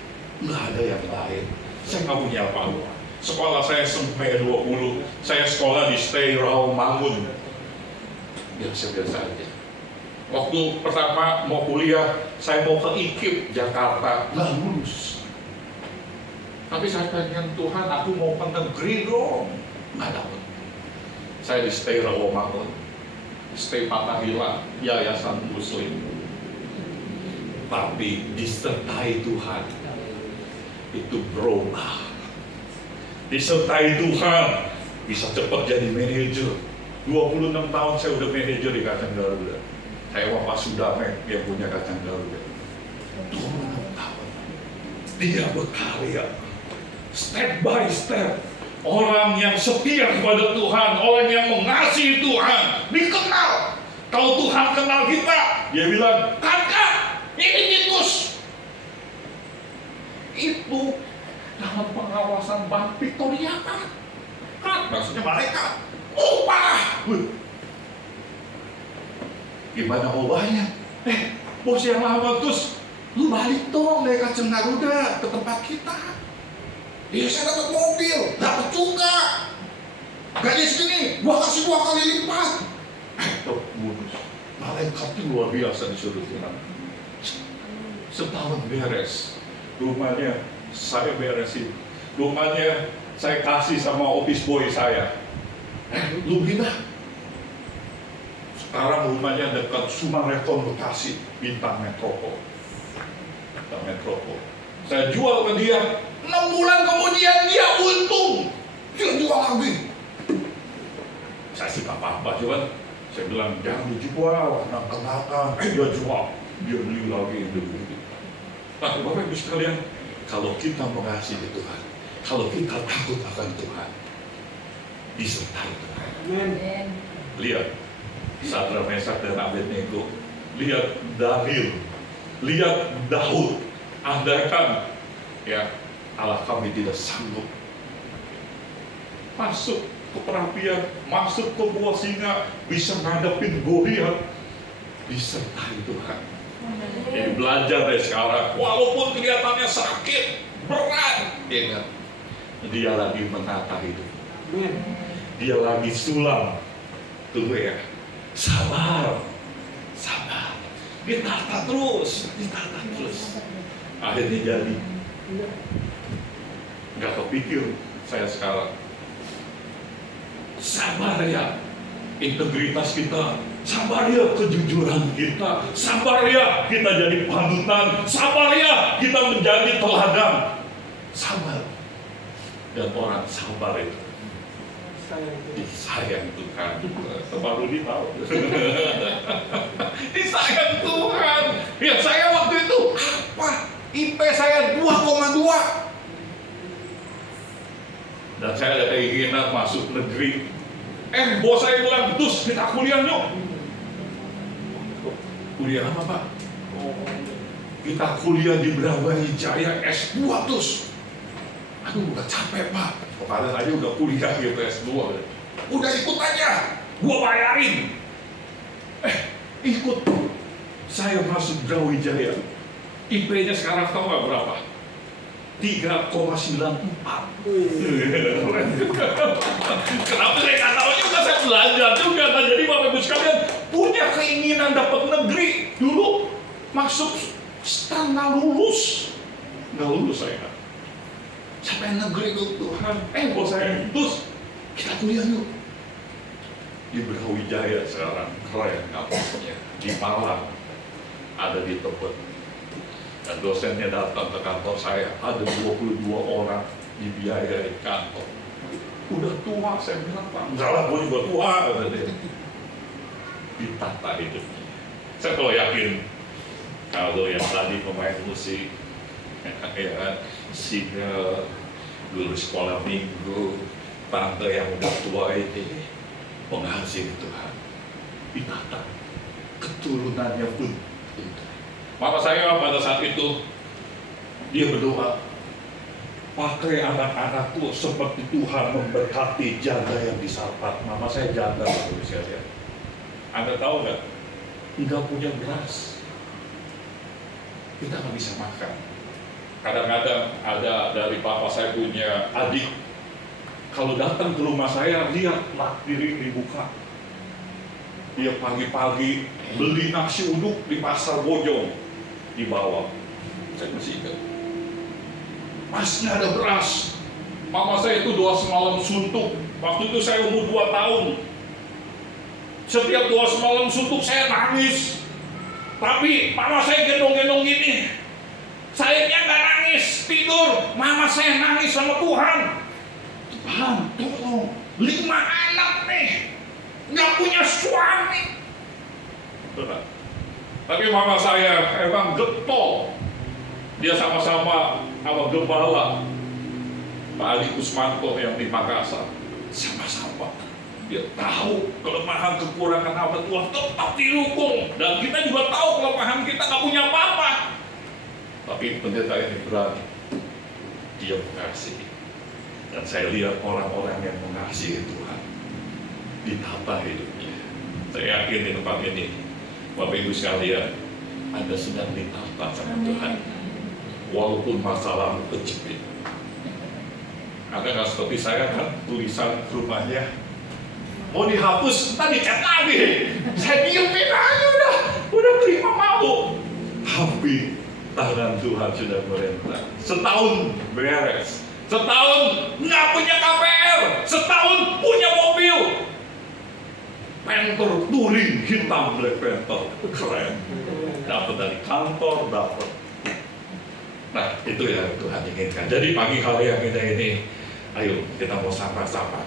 nggak ada yang lain. Saya nggak punya apa-apa. Sekolah saya sampai 20, saya sekolah di Stay Rawamangun. Biasa-biasa aja. Waktu pertama mau kuliah, saya mau ke IKIP Jakarta, nggak lulus. Tapi saya pengen Tuhan, aku mau ke negeri dong, nggak dapat. Saya di Stay Rawamangun, Stay Patahila, Yayasan Muslim. Tapi disertai Tuhan itu berubah. Disertai Tuhan bisa cepat jadi manajer. 26 tahun saya udah manajer di Kacang Garuda. Saya Pak Sudamek yang punya Kacang Garuda. 26 tahun dia berkarya step by step. Orang yang setia kepada Tuhan, orang yang mengasihi Tuhan, dikenal. Kalau Tuhan kenal kita, dia bilang, kakak, ini Titus. Itu dalam pengawasan Bank Victoria kan? Maksudnya mereka upah. Gimana ubahnya? Bos yang lama terus, lu balik dong dari Kacang Garuda ke tempat kita. Iya, saya dapat mobil, dapat juga. Gaji segini, gua kasih 2 kali lipat. Bonus. Malaikat itu luar biasa disuruh Tuhan. Setahun beres, rumahnya saya beresin, rumahnya saya kasih sama office boy saya. Lu pindah. Sekarang rumahnya dekat Sumarekon Bekasi, Bintang Metropol. Bintang Metropol. Saya jual ke dia, 6 bulan kemudian dia untung, dia jual lagi. Saya sih gak apa-apa, cuman saya bilang jangan dijual, kenapa? Dia jual, dia beli lagi, dia beli. Nah, Bapak Ibu sekalian, kalau kita mengasihi Tuhan, kalau kita takut akan Tuhan, disertai Tuhan. Amen. Lihat, Sadrak Mesak dan Abednego, lihat Daniel, lihat Daud. Andaikan ya Allah kami tidak sanggup masuk ke perapian, masuk ke gua singa, bisa ngadepin Goliat, disertai Tuhan. Jadi belajar dari sekarang, walaupun kelihatannya sakit, berat, ya kan? Dia lagi menata hidup. Dia lagi sulam. Tunggu ya, sabar, sabar. Ditata terus, ditata terus. Akhirnya jadi. Gak kepikir saya sekarang. Sabar ya, integritas kita. Sabar ya, kejujuran kita. Sabar ya, kita jadi panutan. Sabar ya, kita menjadi teladan. Sabar. Dan orang sabar itu disayang Tuhan. Baru tahu. Disayang Tuhan. Ya saya waktu itu apa? IP saya 2,2. Dan saya ada keinginan masuk negeri. Bos saya bilang, "Dus, kita kuliah yuk." Kuliah apa, Pak? Kita kuliah di Brawijaya S2 terus. Aduh, udah capek, Pak. Kemarin aja udah kuliah gitu S2. Udah ikut aja, gua bayarin. Ikut. Saya masuk Brawijaya. IP-nya sekarang tahu nggak berapa? 3,94. Kenapa saya nggak tahu juga, saya belajar juga. Nah, jadi Bapak Ibu sekalian punya keinginan dapat negeri. Dulu masuk setengah lulus. Nggak lulus saya. Sampai negeri itu Tuhan. Bos saya, terus kita kuliah yuk. Di Brawijaya sekarang keren kampusnya. Di Malang, ada di Tebet. Dan dosennya datang ke kantor saya, ada 22 orang dibiayai kantor. Udah tua, saya bilang, "Pak, enggak lah, gue juga tua," kata dia. Ditata hidupnya. Saya kalau yakin, kalau yang tadi pemain musik, ya kan, singer, dulu sekolah minggu, tante yang udah tua ini, mengasihi Tuhan, ditata, keturunannya pun. Mama saya pada saat itu, dia berdoa, "Pakai anak-anakku seperti Tuhan memberkati janda yang disarpat." Mama saya janda, ya. Anda tahu nggak? Nggak punya beras, kita nggak bisa makan. Kadang-kadang ada dari papa saya punya adik, kalau datang ke rumah saya, lihat lah piring dibuka. Dia pagi-pagi beli nasi uduk di pasar Bojong, dibawa. Saya masih ingat. Masnya ada beras. Mama saya itu doa semalam suntuk. Waktu itu saya umur 2 tahun. Setiap doa semalam suntuk saya nangis. Tapi mama saya gendong-gendong gini. Sayangnya nggak nangis, tidur. Mama saya nangis sama Tuhan. "Tuhan, tolong, 5 anak nih, nggak punya suami." Benar. Tapi mama saya emang getol. Dia sama-sama sama gembala Pak Adi Kusmanto yang di Makassar. Sama-sama. Dia tahu kelemahan kekurangan apa, Tuhan tetap didukung. Dan kita juga tahu kelemahan kita nggak punya apa-apa. Tapi pendeta ini berani. Dia mengasihi. Dan saya lihat orang-orang yang mengasihi Tuhan, ditata hidupnya. Saya yakin di tempat ini, Bapak Ibu sekalian, Anda sedang ditata sama Tuhan. Walaupun masalahmu kejepit. Anda nggak seperti saya kan, tulisan rumahnya mau dihapus, ntar dicat lagi. Saya diemin aja udah terima mau. Tapi tangan Tuhan sudah merintah. Setahun beres. Setahun nggak punya KPR. Setahun punya mobil. Panther touring hitam, Black Panther, keren. Dapat dari kantor, dapat. Nah, itu yang Tuhan inginkan. Jadi pagi hari yang kita ini, ayo kita mau sapa-sapa.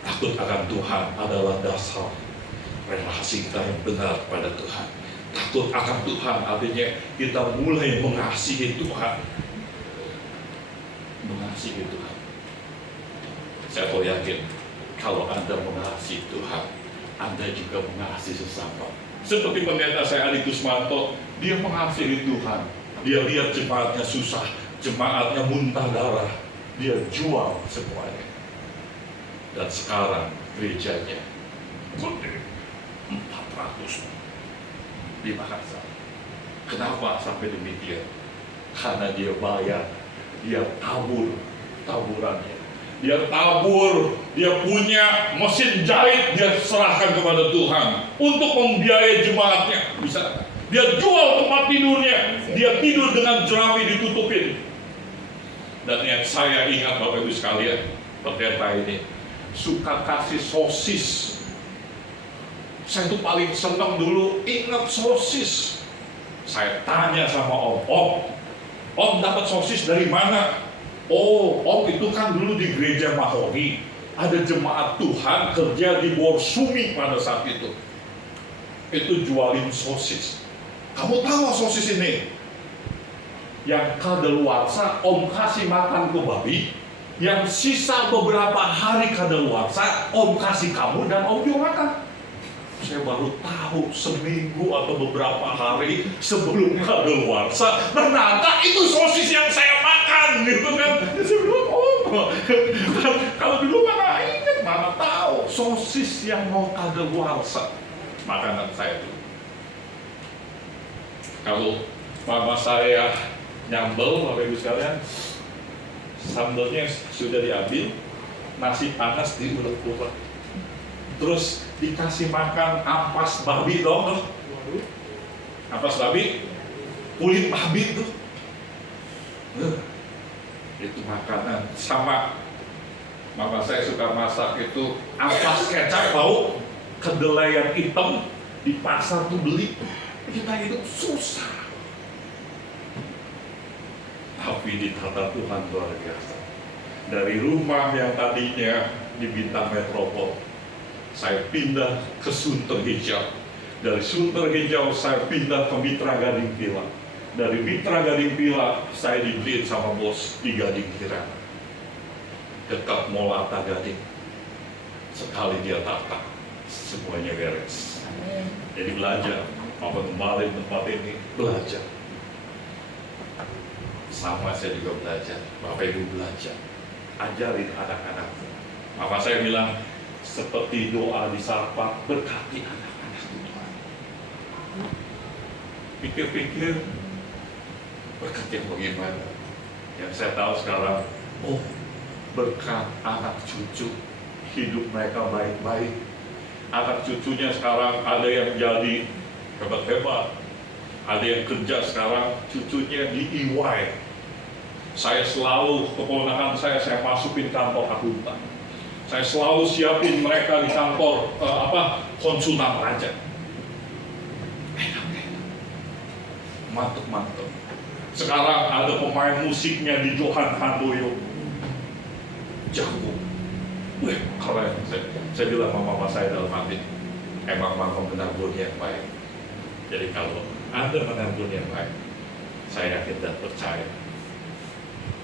Takut akan Tuhan adalah dasar relasi kita yang benar pada Tuhan. Takut akan Tuhan artinya kita mulai mengasihi Tuhan. Mengasihi Tuhan. Saya tahu yakin kalau Anda mengasihi Tuhan, Anda juga mengasihi sesama. Seperti pendeta saya Adi Kusmanto, dia mengasihi Tuhan. Dia lihat jemaatnya susah, jemaatnya muntah darah, dia jual semuanya. Dan sekarang gerejanya gede, 400 di Makassar. Kenapa sampai demikian? Karena dia bayar, dia tabur taburannya. Dia tabur, dia punya mesin jahit, dia serahkan kepada Tuhan untuk membiayai jemaatnya. Bisa. Dia jual tempat tidurnya, dia tidur dengan jerami ditutupin. Dan yang saya ingat Bapak Ibu sekalian, pendeta ini suka kasih sosis. Saya tuh paling senang dulu ingat sosis. Saya tanya sama Om dapat sosis dari mana? Oh, Om itu kan dulu di gereja Mahoni. Ada jemaat Tuhan kerja di Borsumi pada saat itu. Itu jualin sosis. Kamu tahu sosis ini? Yang kadaluarsa Om kasih makan ke babi. yang sisa beberapa hari kadaluarsa, Om kasih kamu dan Om juga makan. Saya baru tahu seminggu atau beberapa hari sebelum kadaluarsa, ternyata itu sosis yang saya makan, gitu kan. Saya bilang, oh, kalau dulu mana ingat, mana tahu sosis yang mau kadaluarsa makanan saya itu. Kalau mama saya nyambel, Bapak Ibu sekalian, sambelnya sudah diambil, nasi panas diulek-ulek, terus dikasih makan ampas babi dong, ampas babi, kulit babi tuh, itu makanan. Sama mama saya suka masak itu ampas kecap bau, kedelai yang hitam di pasar tuh beli. Kita hidup susah, tapi ditata Tuhan luar biasa. Dari rumah yang tadinya di Bintang Metropol, saya pindah ke Sunter Hijau. Dari Sunter Hijau saya pindah ke Mitra Gading Pila. Dari Mitra Gading Pila saya dibeli sama bos di Gading Kirana, dekat Mall Atta Gading. Sekali dia tata, semuanya beres. Jadi belajar, apa kemarin tempat ini belajar. Sama saya juga belajar, Bapak Ibu belajar, ajarin anak-anak. Mama saya bilang, seperti doa di Sarpa, berkati anak-anak Tuhan. Pikir-pikir, berkat yang bagaimana? Yang saya tahu sekarang, oh, berkat anak cucu, hidup mereka baik-baik. Anak cucunya sekarang ada yang jadi hebat-hebat, ada yang kerja sekarang, cucunya di EY. Saya selalu, keponakan saya masukin kantor akuntan. Saya selalu siapin mereka di kantor konsultan pajak. Enak-enak, mantep-mantep. Sekarang ada pemain musiknya di Johan Handoyo, jago. Wih, keren. Saya bilang sama mama saya dalam hati, emang mama menabur yang baik. Jadi kalau Anda menabur yang baik, saya yakin dan percaya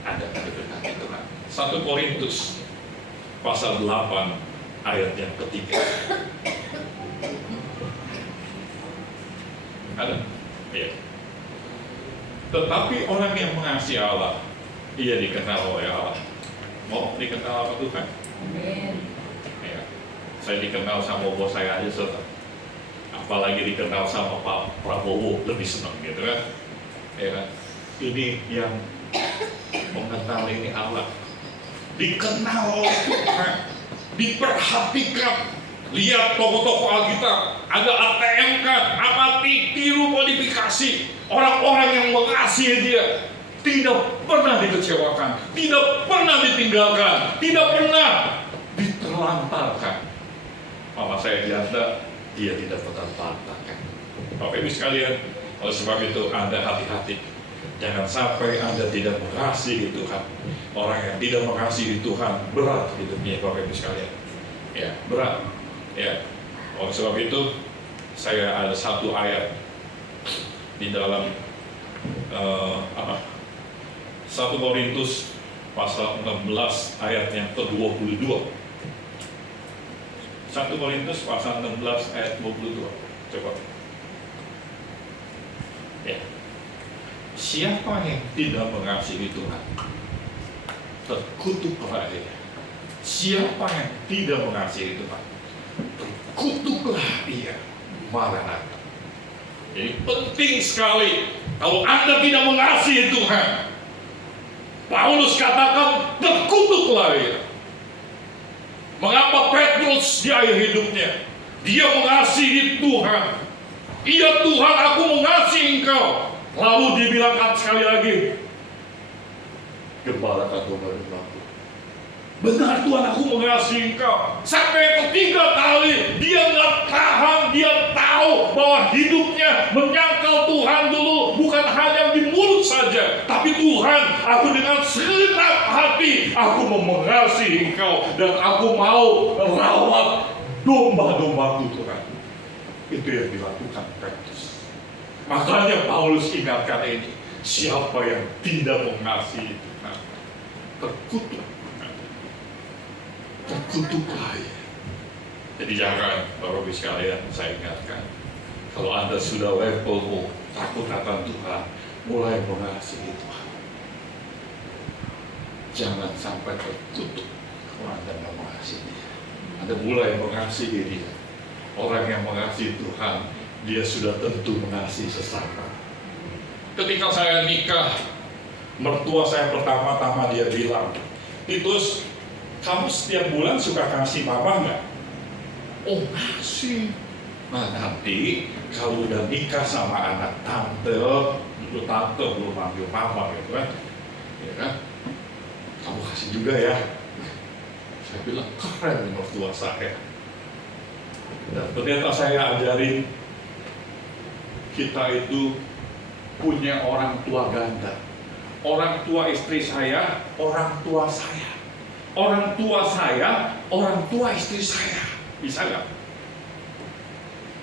Anda akan diberkati Tuhan. 1 Korintus pasal 8 ayat yang ketiga. Ada? Iya. Tetapi orang yang mengasihi Allah, ia dikenal oleh Allah. Mau dikenal apa Tuhan? Ya. Saya dikenal sama bos saya aja senang. Apalagi dikenal sama Pak Prabowo, lebih senang gitu kan. Ya kan? Ini yang mengenal ini Allah, dikenal oleh Tuhan, diperhatikan. Lihat toko-toko Alkitab, ada ATM kan, amati, tiru, modifikasi. Orang-orang yang mengasihi dia tidak pernah dikecewakan, tidak pernah ditinggalkan, tidak pernah diterlantarkan. Mama saya janda, dia tidak pernah terlantarkan. Bapak Ibu sekalian, oleh sebab itu Anda hati-hati. Jangan sampai Anda tidak mengasihi Tuhan. Orang yang tidak mengasihi Tuhan berat hidupnya, Bapak Ibu sekalian. Ya, berat. Ya, oleh sebab itu saya ada satu ayat di dalam 1 Korintus pasal 16 ayat yang ke-22. 1 Korintus pasal 16 ayat 22. Coba. Ya. Siapa yang tidak mengasihi Tuhan, terkutuklah dia. Siapa yang tidak mengasihi Tuhan, terkutuklah dia. Maranatha. Jadi penting sekali, kalau Anda tidak mengasihi Tuhan, Paulus katakan terkutuklah dia. Mengapa Petrus di akhir hidupnya dia mengasihi Tuhan? Iya Tuhan, aku mengasihi Engkau. Lalu dibilangkan sekali lagi, gembalakan domba-dombaku. Benar Tuhan, aku mengasihi Engkau. Sampai yang ketiga kali dia nggak tahan, dia tahu bahwa hidupnya menyangkal Tuhan dulu, bukan hanya di mulut saja, tapi Tuhan, aku dengan segenap hati aku mengasihi Engkau dan aku mau merawat domba-dombaku Tuhan. Itu yang dilakukan Petrus. Makanya Paulus ingatkan ini, siapa yang tidak mengasihi Tuhan, terkutuk. terkutuklah ia. Jadi jangan, Bapak Ibu sekalian, saya ingatkan, kalau Anda sudah level takut akan Tuhan, mulai mengasihi Tuhan. Jangan sampai tertutup kalau Anda nggak mengasihi Dia. Anda mulai mengasihi Dia. Orang yang mengasihi Tuhan, dia sudah tentu mengasihi sesama. Ketika saya nikah, mertua saya pertama-tama dia bilang, Titus, kamu setiap bulan suka kasih mama nggak? Oh kasih. Nah nanti kalau udah nikah sama anak tante, itu tante belum manggil mama gitu kan, ya kan? Kamu kasih juga ya. Saya bilang keren mertua saya. Dan ternyata saya ajarin kita itu punya orang tua ganda. Orang tua istri saya, orang tua saya. Orang tua saya, orang tua istri saya. Bisa nggak?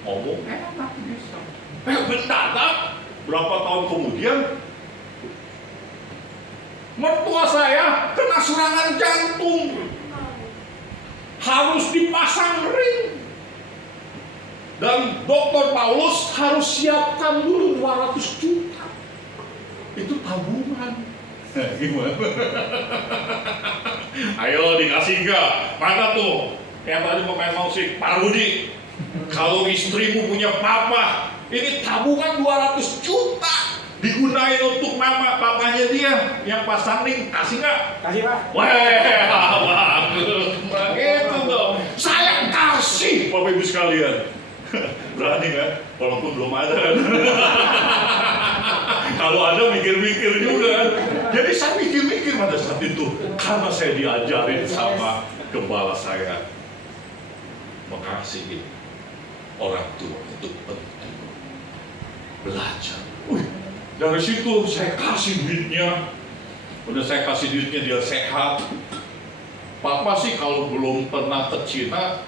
Ngomong enak bisa. Mendadak berapa tahun kemudian mertua saya kena serangan jantung, harus dipasang ring, dan Dr. Paulus harus siapkan dulu 200 juta. Itu tabungan. Gimana? Ayo dikasih nggak? Mana tuh? Yang tadi pemain musik, Pak Rudi. Kalau istrimu punya papa, ini tabungan 200 juta digunain untuk mama, papanya dia yang pasang ring. Kasih nggak? Kasih Pak. Wah, bagus. Begitu dong. Saya kasih, Bapak Ibu sekalian. Berani kan? Walaupun belum ada kan? Kalau ada mikir-mikir juga kan? Jadi saya mikir-mikir pada saat itu, karena saya diajarin sama kepala saya mengasihi orang tua itu penting. Belajar. Dari situ saya kasih duitnya. Udah saya kasih duitnya, dia sehat. Papa sih kalau belum pernah ke Cina,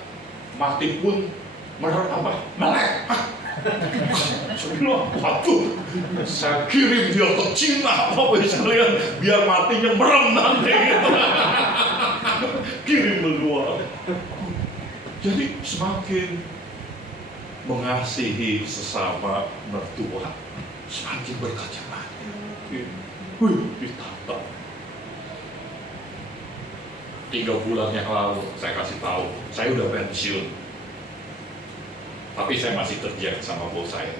mati pun melek. Saya bilang, waduh, saya kirim dia ke Cina, Bapak bisa lihat, biar matinya merem nanti gitu. Kirim berdua. Jadi semakin mengasihi sesama mertua, semakin berkacamata. Ditata. 3 bulan yang lalu saya kasih tahu, saya udah pensiun, tapi saya masih kerja sama bos saya.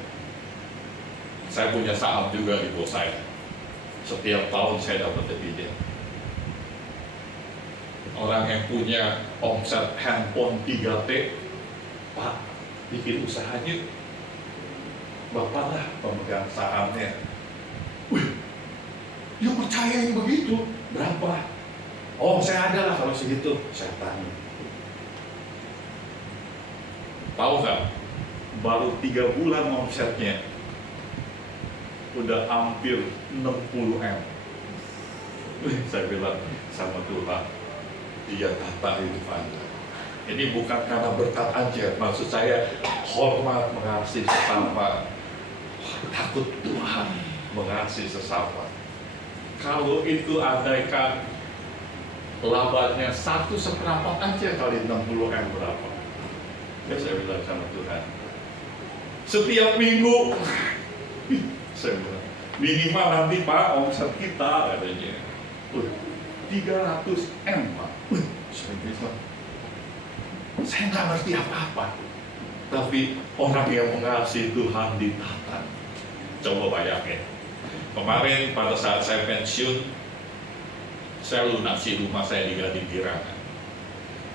Saya punya saham juga di bos saya. Setiap tahun saya dapat dividen. Orang yang punya omset handphone 3T, Pak, bikin usahanya, Bapak lah pemegang sahamnya. Wih, dia percaya yang begitu. Berapa? Oh, saya ada lah kalau segitu. Saya tanya. Tahu nggak? Baru 3 bulan omsetnya udah hampir 60 M. Saya bilang sama Tuhan, dia tata hidup Anda. Ini bukan karena berkat aja, maksud saya hormat mengasihi sesama, takut Tuhan mengasihi sesama. Kalau itu andaikan labanya 1/4 aja kali 60 M berapa? Ya saya bilang sama Tuhan, setiap minggu saya bilang, minimal nanti Pak omset kita katanya 300 M Pak. Saya bilang, saya nggak ngerti apa-apa, tapi orang yang mengasihi Tuhan ditata. Coba bayangin, kemarin pada saat saya pensiun, saya lunasi rumah saya di Gading Girangan.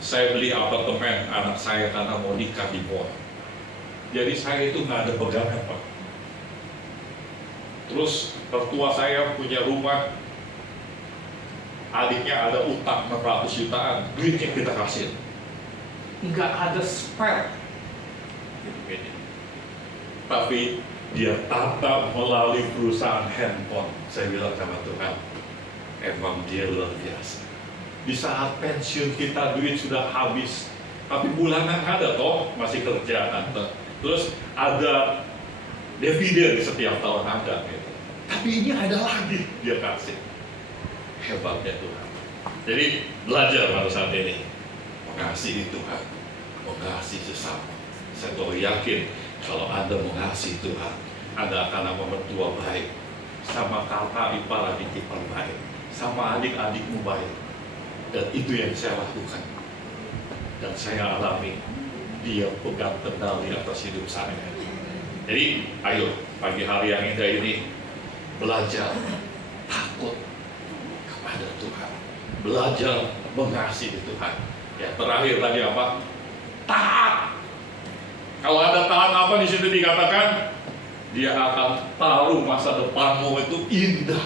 Saya beli apartemen anak saya karena mau nikah di mall. Jadi saya itu nggak ada pegangan Pak. Terus mertua saya punya rumah, adiknya ada utang 600 jutaan, duitnya kita kasih. Nggak ada spare. Gini. Tapi dia tata melalui perusahaan handphone. Saya bilang sama Tuhan, emang dia luar biasa. Di saat pensiun kita duit sudah habis, tapi bulanan ada toh, masih kerja tante. Terus ada dividen setiap tahun ada gitu. Tapi ini ada lagi dia kasih. Hebatnya Tuhan. Jadi belajar pada saat ini. mengasihi Tuhan, mengasihi sesama. Saya tahu yakin kalau Anda mengasihi Tuhan, Anda akan apa mertua baik, sama kakak ipar adik ipar baik, sama adik-adikmu baik. Dan itu yang saya lakukan. Dan saya alami, dia pegang kendali atas hidup saya. Jadi, ayo pagi hari yang indah ini belajar takut kepada Tuhan, belajar mengasihi Tuhan. Ya, terakhir tadi apa? Taat. Kalau ada taat apa di situ dikatakan, dia akan taruh masa depanmu itu indah.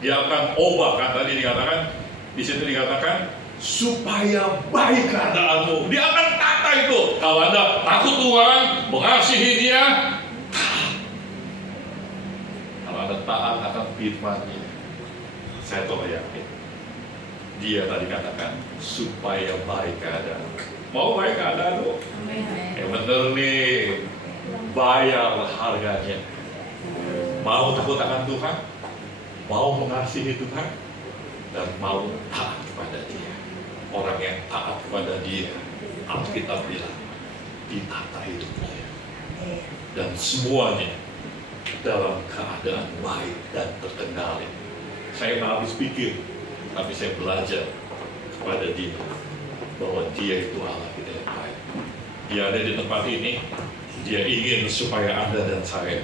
Dia akan ubah, kan tadi dikatakan, di situ dikatakan supaya baik keadaanmu. Dia akan tata itu. Kalau Anda takut Tuhan, mengasihi Dia, taat. Kalau Anda taat akan firman-Nya, saya tahu yakin. Dia tadi katakan supaya baik keadaan. Mau baik keadaan lo? Bener nih, bayar harganya. Mau takut akan Tuhan, mau mengasihi Tuhan, dan mau taat kepada Dia. Orang yang taat kepada Dia, Alkitab bilang, ditata hidupnya. Dan semuanya dalam keadaan baik dan terkendali. Saya tak habis pikir, tapi saya belajar kepada Dia bahwa Dia itu Allah kita yang baik. Dia ada di tempat ini, Dia ingin supaya Anda dan saya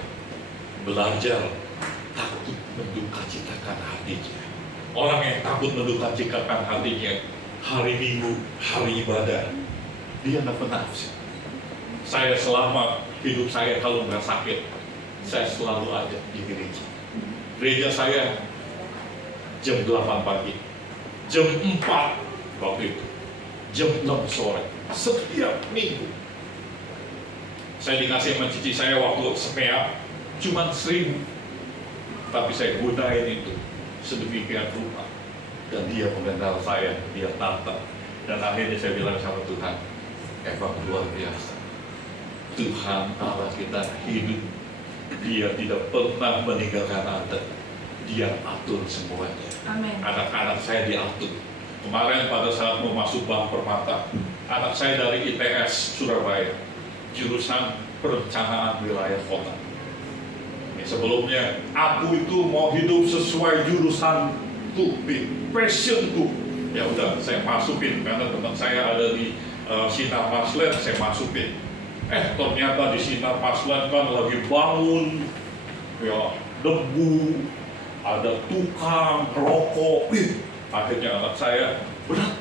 belajar takut mendukacitakan hatinya. Orang yang takut mendukacitakan hatinya hari Minggu, hari ibadah, dia tidak pernah absen. Saya selama hidup saya kalau nggak sakit, saya selalu ada di gereja. Gereja saya jam 8 pagi, jam 4 waktu itu, jam 6 sore, setiap minggu. Saya dikasih sama cici saya waktu SPEA, cuma 1.000, tapi saya gunain itu sedemikian rupa. Dan dia mengenal saya, dia tata. Dan akhirnya saya bilang sama Tuhan, emang luar biasa. Tuhan Allah kita hidup, Dia tidak pernah meninggalkan Anda. Dia atur semuanya. Amin. Anak-anak saya diatur. Kemarin pada saat mau masuk Bank Permata, anak saya dari ITS Surabaya, jurusan perencanaan wilayah kota. Sebelumnya, aku itu mau hidup sesuai jurusanku, passionku. Ya udah, saya masukin karena teman saya ada di Sinar Maslen, saya masukin. Ternyata di Sinar Maslen kan lagi bangun, ya debu, ada tukang rokok. Akhirnya anak saya berat.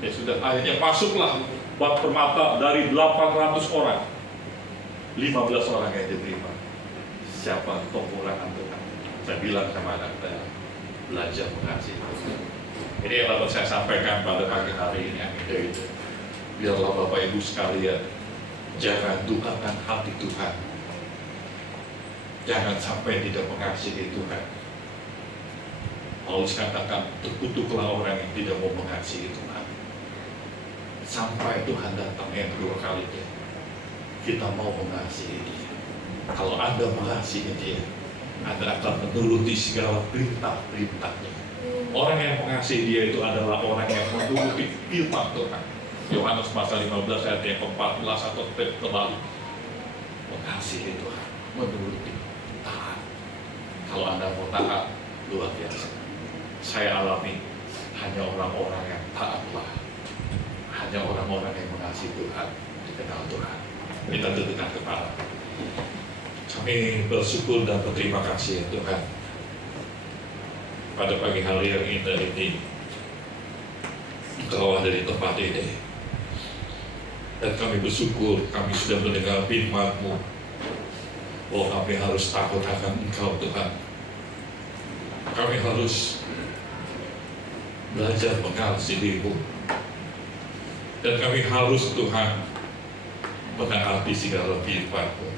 Ya sudah, akhirnya masuklah Bank Permata dari 800 orang, 15 orang yang diterima. Siapa kekurangan Tuhan? Saya bilang sama anak saya, belajar mengasihi Tuhan. Ini yang dapat saya sampaikan pada pagi hari ini yang itu. Biarlah Bapak Ibu sekalian, jangan dukakan hati Tuhan. Jangan sampai tidak mengasihi Tuhan. Paulus katakan, terkutuklah orang yang tidak mau mengasihi Tuhan. Sampai Tuhan datang yang kedua kalinya, kita mau mengasihi Dia. Kalau Anda mengasihi Dia, Anda akan menuruti segala perintah-perintahnya. Orang yang mengasihi Dia itu adalah orang yang menuruti firman Tuhan. Yohanes pasal 15 ayat yang ke-14 atau kembali. Mengasihi Tuhan, menuruti, taat. Kalau Anda mau taat, luar biasa. Saya alami hanya orang-orang yang taatlah, hanya orang-orang yang mengasihi Tuhan, dikenal Tuhan. Kita tundukkan kepala. Kami bersyukur dan berterima kasih Tuhan pada pagi hari yang indah ini. Engkau ada di tempat ini, dan kami bersyukur kami sudah mendengar firman-Mu bahwa kami harus takut akan Engkau Tuhan. Kami harus belajar mengasihi-Mu, dan kami harus Tuhan menaati segala firman-Mu.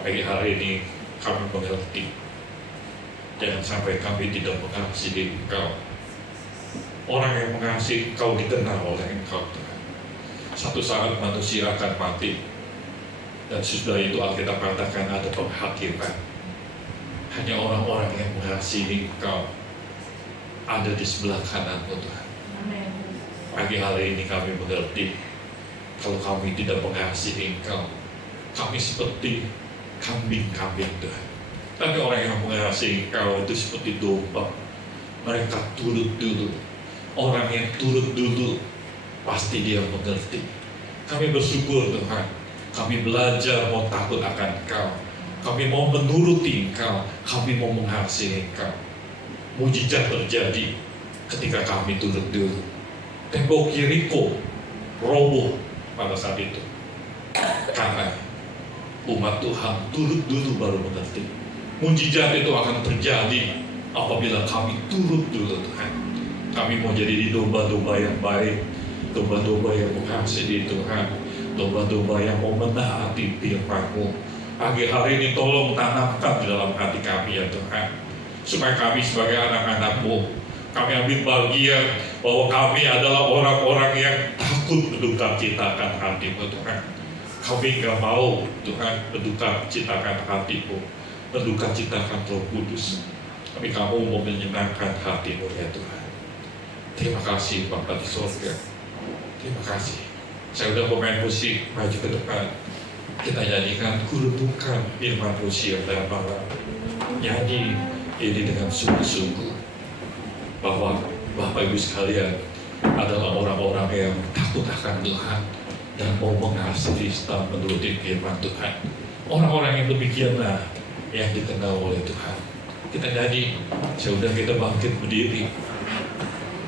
Pagi hari ini kami mengerti, jangan sampai kami tidak mengasihi Engkau. Orang yang mengasihi Engkau dikenal oleh Engkau Tuhan. Satu saat manusia akan mati, dan sudah itu Alkitab katakan ada penghakiman. Hanya orang-orang yang mengasihi Engkau ada di sebelah kanan-Mu Tuhan. pagi hari ini kami mengerti, kalau kami tidak mengasihi Engkau, kami seperti kambing-kambing Tuhan. Tapi orang yang mengasihi Engkau itu seperti domba. Mereka turut dulu. Orang yang turut dulu, pasti dia mengerti. Kami bersyukur Tuhan, kami belajar mau takut akan Engkau. Kami mau menuruti Engkau, kami mau mengasihi Engkau. Mujizat terjadi ketika kami turut dulu. Tembok Yeriko roboh pada saat itu. Karena umat Tuhan turut dulu baru mengerti. Mujizat itu akan terjadi apabila kami turut dulu Tuhan. Kami mau jadi domba-domba yang baik, domba-domba yang mengasihi Tuhan, domba-domba yang mau menaati firman-Mu. Pagi hari ini tolong tanamkan di dalam hati kami ya Tuhan, supaya kami sebagai anak-anak-Mu, kami ambil bagian bahwa kami adalah orang-orang yang takut menduka citakan hati-Mu Tuhan. Kami nggak mau Tuhan menduka citakan hati-Mu, menduka citakan Roh Kudus. Tapi kamu mau menyenangkan hati-Mu ya Tuhan. Terima kasih Bapa di surga. Terima kasih. Saya udah pemain musik, maju ke depan. Kita nyanyikan kurutukan firman-Mu siang dan malam. Nyanyi ini dengan sungguh-sungguh bahwa Bapak Ibu sekalian adalah orang-orang yang takut akan Tuhan dan mau mengasihi serta menuruti firman Tuhan. Orang-orang yang demikianlah yang dikenal oleh Tuhan. Kita nyanyi, sudah kita bangkit berdiri.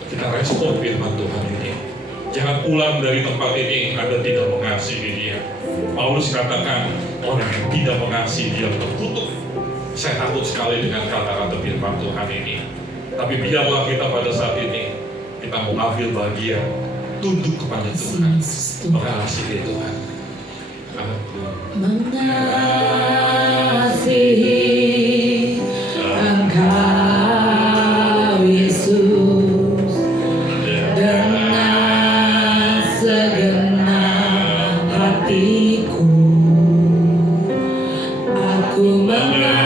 Kita respon firman Tuhan ini. Jangan pulang dari tempat ini Anda tidak mengasihi Dia. Paulus katakan, orang yang tidak mengasihi Dia terkutuk. Saya takut sekali dengan kata-kata firman Tuhan ini. Tapi biarlah kita pada saat ini, kita mau ambil bagian, tunduk kepada Tuhan, mengasihi Tuhan. Mengasihi Engkau Yesus dengan segenap hatiku, aku mengasihi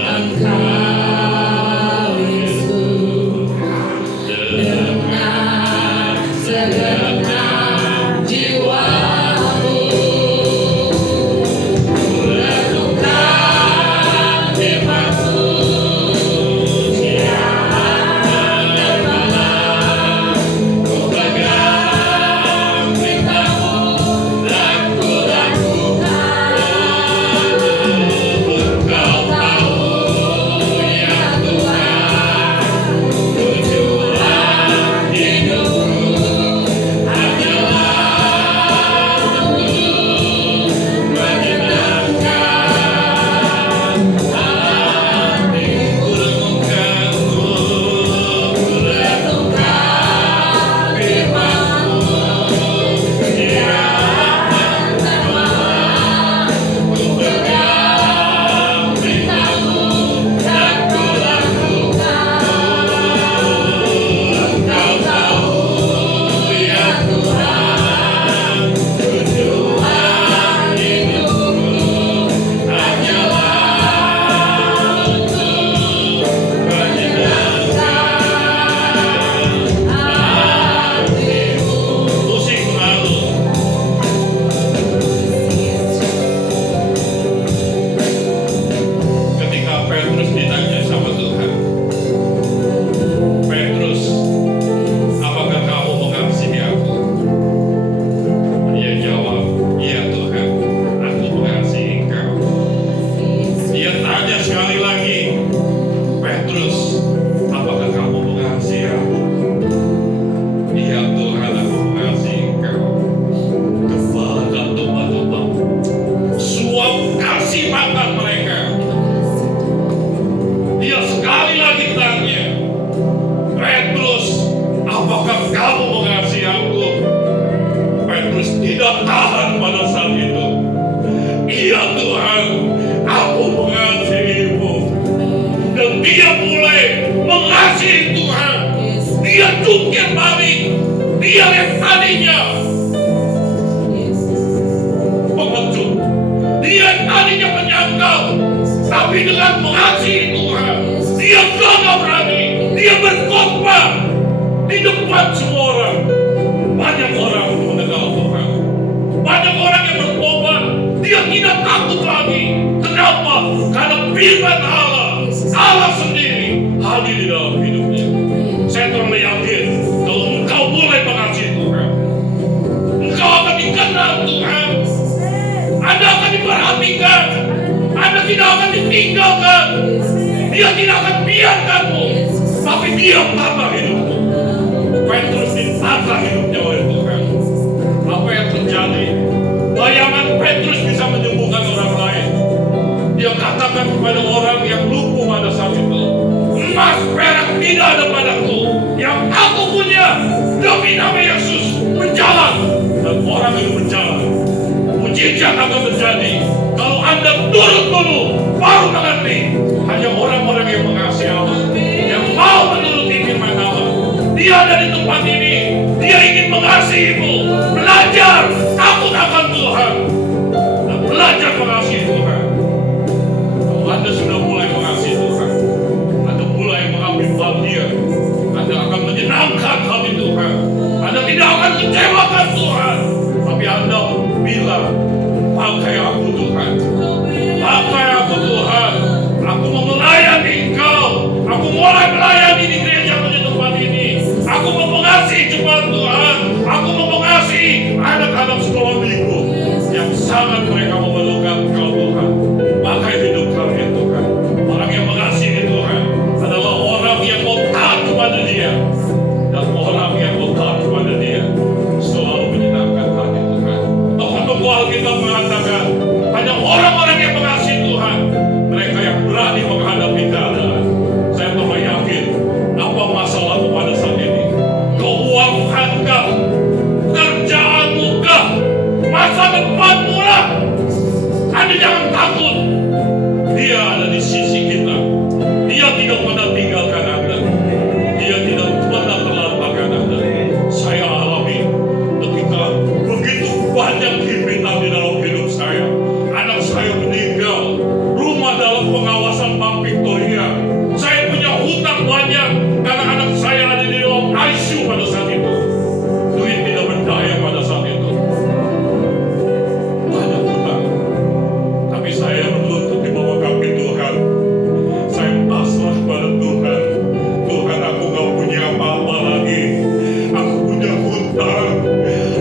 Engkau Yesus dengan segenap jiwaku. Renungkan firman-Mu siang dan malam, ku pegang perintah-Mu dan ku lakukan. Engkau tahu ya Tuhan, tujuan hidupku hanyalah untuk menyenangkan hati-Mu. Renungkan firman-Mu siang dan malam, ku pegang perintah-Mu dan ku lakukan. Engkau tahu ya Tuhan, tujuan hidupku hanyalah untuk menyenangkan hati-Mu. Musik lalu. Ketika Petrus ditanya sama Tuhan, Petrus, apakah kamu mengasihi aku? Dia jawab, iya Tuhan, aku mengasihi Engkau. Dia tanya sekali lagi, Petrus, apakah kamu mengasihi aku? Iya Tuhan, aku mengasihi Engkau. Kembalikan domba-domba, suap kasih makan mereka. Dia sekali lagi tanya, Petrus, apakah kamu mengasihi aku? Petrus tidak tahan pada saat itu. Iya Tuhan, aku mengasihi-Mu. Dan dia mulai mengasihi Tuhan. Dia jungkir balik. Dia yang tadinya pengecut, dia yang tadinya menyangkal, tapi dengan mengasihi Tuhan, dia gagah berani, dia berkobar terjadi di dalam hidupnya. Saya terlalu yakin kalau engkau mulai mengasihi Tuhan, engkau akan dikenal Tuhan, Anda akan diperhatikan, Anda tidak akan ditinggalkan. Dia tidak akan biarkanmu, tapi Dia menata hidupmu. Petrus ditata hidupnya oleh Tuhan. Apa yang terjadi? Bayangan Petrus bisa menyembuhkan orang lain. Dia katakan kepada orang yang lumpuh pada saat itu, emas perak tidak ada padaku, yang aku punya demi nama Yesus berjalan. Dan orang itu berjalan. Mujizat akan terjadi kalau Anda turut dulu, baru mengerti. Hanya orang-orang yang mengasihi Allah, yang mau menuruti firman Allah. Dia ada di tempat ini, dia ingin mengasihimu. Belajar takut akan Tuhan dan belajar mengasihi Tuhan. Kalau Anda sudah mulai mengasihi Tuhan, Anda mulai mengambil bagian, Anda akan menyenangkan hati Tuhan. Anda tidak akan kecewakan Tuhan, tapi Anda bilang, pakai aku Tuhan, pakai aku Tuhan. Aku mau melayani Engkau. Aku mulai melayani di gereja di tempat ini. Aku mau mengasihi jemaat Tuhan. Aku mau mengasihi anak-anak sekolah minggu yang sangat mereka memerlukan Engkau Tuhan. Pakai hidup kami Tuhan. Orang yang mengasihi Tuhan adalah orang yang mau taat kepada Dia, dan orang yang mau taat kepada Dia selalu menyenangkan hati Tuhan. Tokoh-tokoh Alkitab mengatakan hanya orang-orang yang mengasihi Tuhan, mereka yang berani menghadapi keadaan. Saya terlalu yakin, apa masalahmu pada saat ini? Keuangan kah? Kerjaanmu kah? Masa depanmu lah? Anda jangan takut. Dia ada di sisi kita. Dia tidak pernah tinggalkan Anda. Dia tidak pernah terlantarkan Anda. Saya alami ketika begitu banyak himpitan di dalam hidup saya. Anak saya meninggal, rumah dalam pengawasan Bank Victoria. Saya punya hutang banyak karena anak saya ada di dalam ICU pada saat itu. Duit tidak berdaya pada saat itu. Banyak hutang. Tapi saya menuntut di bawah kaki Tuhan. Saya pasrah kepada Tuhan. Tuhan, aku gak punya apa-apa lagi. Aku punya hutang.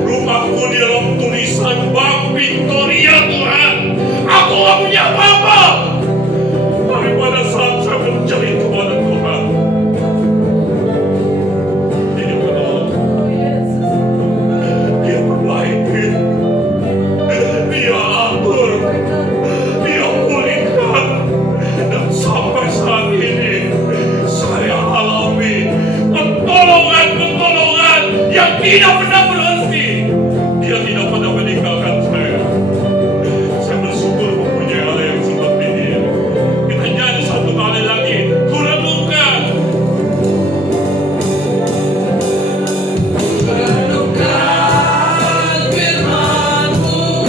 Rumahku di dalam tulisan Bank Victoria Tuhan. Aku gak punya apa-apa. Tapi pada saat saya menjerit kepada Tuhan, Dia menolong. Dia perbaiki. Dia atur. Dia pulihkan. Dan sampai saat ini saya alami pertolongan-pertolongan yang tidak pernah berhenti. Dia tidak pernah meninggalkan saya. Saya bersyukur mempunyai Allah yang seperti ini. Kita nyanyi satu kali lagi. Ku renungkan. Renungkan firman-Mu,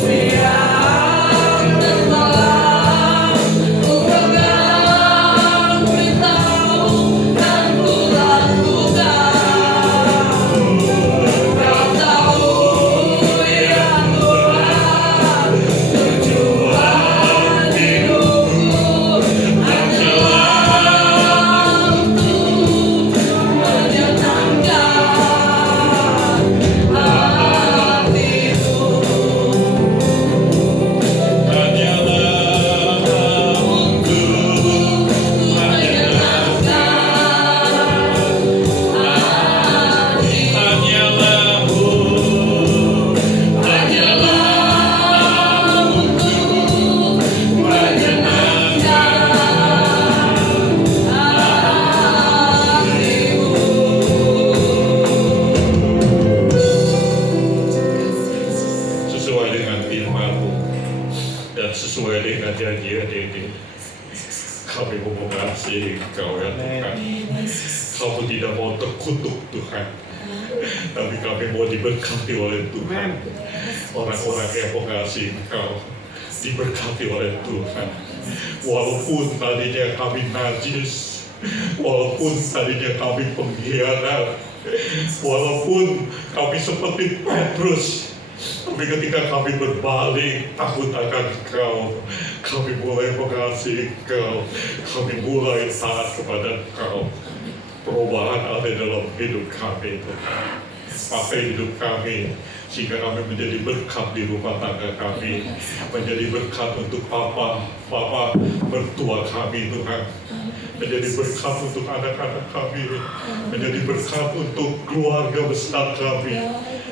siang dan malam, ku pegang perintah-Mu dan ku lakukan. Kau tahu ya Tuhan, tujuan hidupku hanyalah untuk menyenangkan hati-Mu. Hanyalah untuk sesuai dengan firman-Mu dan sesuai dengan janjian ini, kami mau mengasihi Engkau ya Tuhan. Kamu tidak mau terkutuk Tuhan, tapi kami mau diberkati oleh Tuhan. Orang-orang yang mengasihi Engkau diberkati oleh Tuhan. Walaupun tadinya kami najis, walaupun tadinya kami pengkhianat, walaupun kami seperti Petrus, tapi ketika kami berbalik takut akan Engkau, kami mulai mengasihi Engkau, kami mulai taat kepada Engkau. Perubahan ada dalam hidup kami, Tuhan. Pakai hidup kami, sehingga kami menjadi berkat di rumah tangga kami, menjadi berkat untuk papa mertua kami, Tuhan, menjadi berkat untuk anak-anak kami, menjadi berkat untuk keluarga besar kami,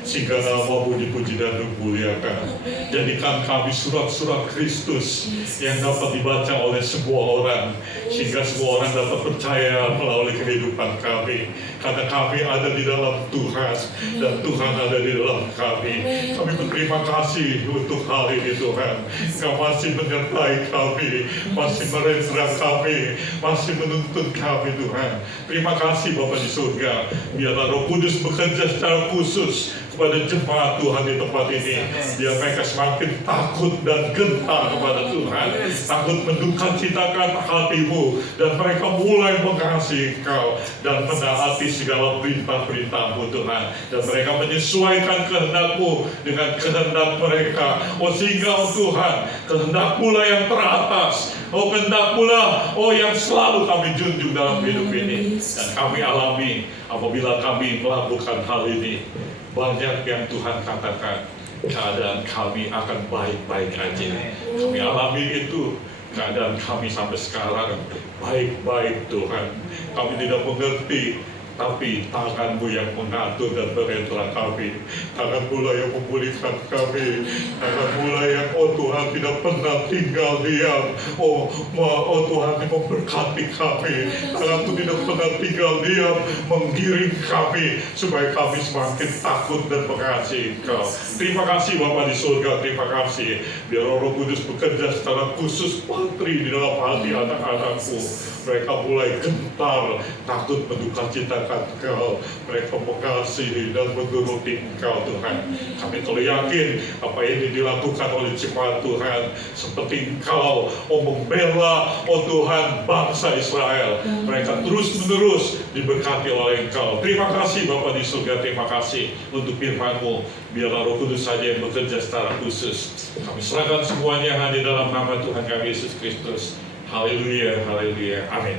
sehingga nama-Mu dipuji dan dimuliakan. Jadikan kami surat-surat Kristus yang dapat dibaca oleh semua orang, sehingga semua orang dapat percaya melalui kehidupan kami, karena kami ada di dalam Tuhan dan Tuhan ada di dalam kami. Kami berterima kasih untuk hal ini, Tuhan. Kau masih menyertai kami, masih merendam kami, masih menuntun kami, Tuhan. Terima kasih Bapa di surga. Biarlah Roh Kudus bekerja secara khusus kepada jemaat Tuhan di tempat ini, biar mereka semakin takut dan gentar kepada Tuhan, takut mendukacitakan hati-Mu, dan mereka mulai mengasihi Engkau dan menaati segala perintah-perintah-Mu, Tuhan, dan mereka menyesuaikan kehendak-Mu dengan kehendak mereka. Sehingga Tuhan, kehendak-Mu lah yang teratas, kehendak-Mu lah yang selalu kami junjung dalam hidup ini, dan kami alami apabila kami melakukan hal ini. Banyak yang Tuhan katakan, keadaan kami akan baik-baik aja. Kami alami itu, keadaan kami sampai sekarang baik-baik, Tuhan. Kami tidak mengerti, tapi tangan-Mu yang mengatur dan merentra kami. Tangan-Mu lah yang memulihkan kami. Tangan-Mu lah yang, Tuhan, tidak pernah tinggal diam. Tuhan, yang memberkati kami. Tangan-Mu tidak pernah tinggal diam, menggiring kami, supaya kami semakin takut dan mengasihi Engkau. Terima kasih Bapa di surga, terima kasih. Biar Roh Kudus bekerja secara khusus patri di dalam hati anak-anak-Mu. Mereka mulai gentar, takut mendukacitakan Engkau. Mereka mengasihi dan menuruti Engkau, Tuhan. Kami telah yakin apa ini dilakukan oleh jemaat Tuhan, seperti Engkau membela, Tuhan, bangsa Israel. Mereka terus-menerus diberkati oleh Engkau. Terima kasih Bapa di surga, terima kasih untuk firman-Mu. Biarlah Roh Kudus saja yang bekerja secara khusus. Kami serahkan semuanya hanya dalam nama Tuhan kami Yesus Kristus. Haleluya, haleluya, amin.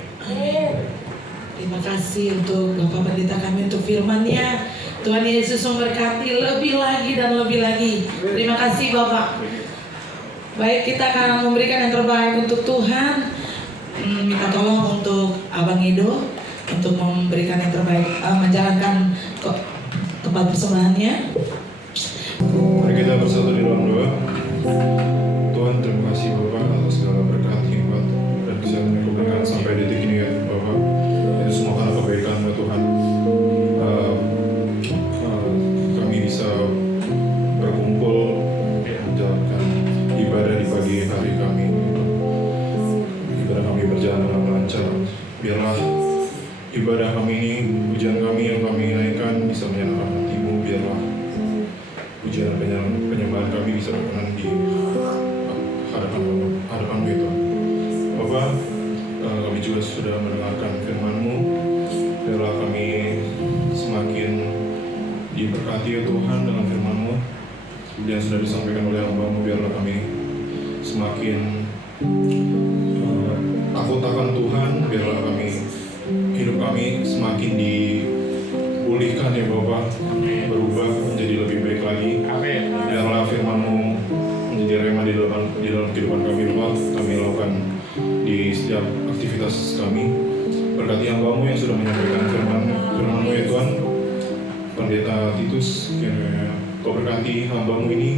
Terima kasih untuk Bapak Pendeta kami untuk firman-Nya. Tuhan Yesus memberkati lebih lagi dan lebih lagi. Terima kasih Bapak. Baik, kita akan memberikan yang terbaik untuk Tuhan. Minta tolong untuk Abang Edo untuk memberikan yang terbaik, menjalankan tempat persembahannya. Mari kita bersatu di dalam doa. Tuhan, terima kasih Bapak atas segala berkat, hikmat, dan kesehatan yang Kau berikan sampai detik ini ya Bapak. Itu semua karena kebaikan-Mu Tuhan. Kami bisa berkumpul menjalankan ibadah di pagi hari kami. Ibadah kami berjalan dengan lancar. Biarlah ibadah kami ini, pujian kami yang kami naikkan bisa menyenangkan hati-Mu. Biarlah pujian dan penyembahan kami bisa berkenan di hadapan-Mu itu. Bapak, kami juga sudah mendengarkan firman-Mu. Biarlah kami semakin diberkati ya Tuhan dengan firman-Mu seperti yang sudah disampaikan oleh hamba-Mu. Biarlah kami semakin takut akan Tuhan. Biarlah hidup kami semakin dipulihkan ya Bapak, berubah menjadi lebih baik lagi. Biarlah firman-Mu menjadi rema di dalam kehidupan kami, Bapak. Kami lakukan di setiap aktivitas kami. Berkati hamba-Mu yang sudah menyampaikan firman-Mu ya Tuhan. Pendeta Titus, kiranya Kau berkati hamba-Mu ini,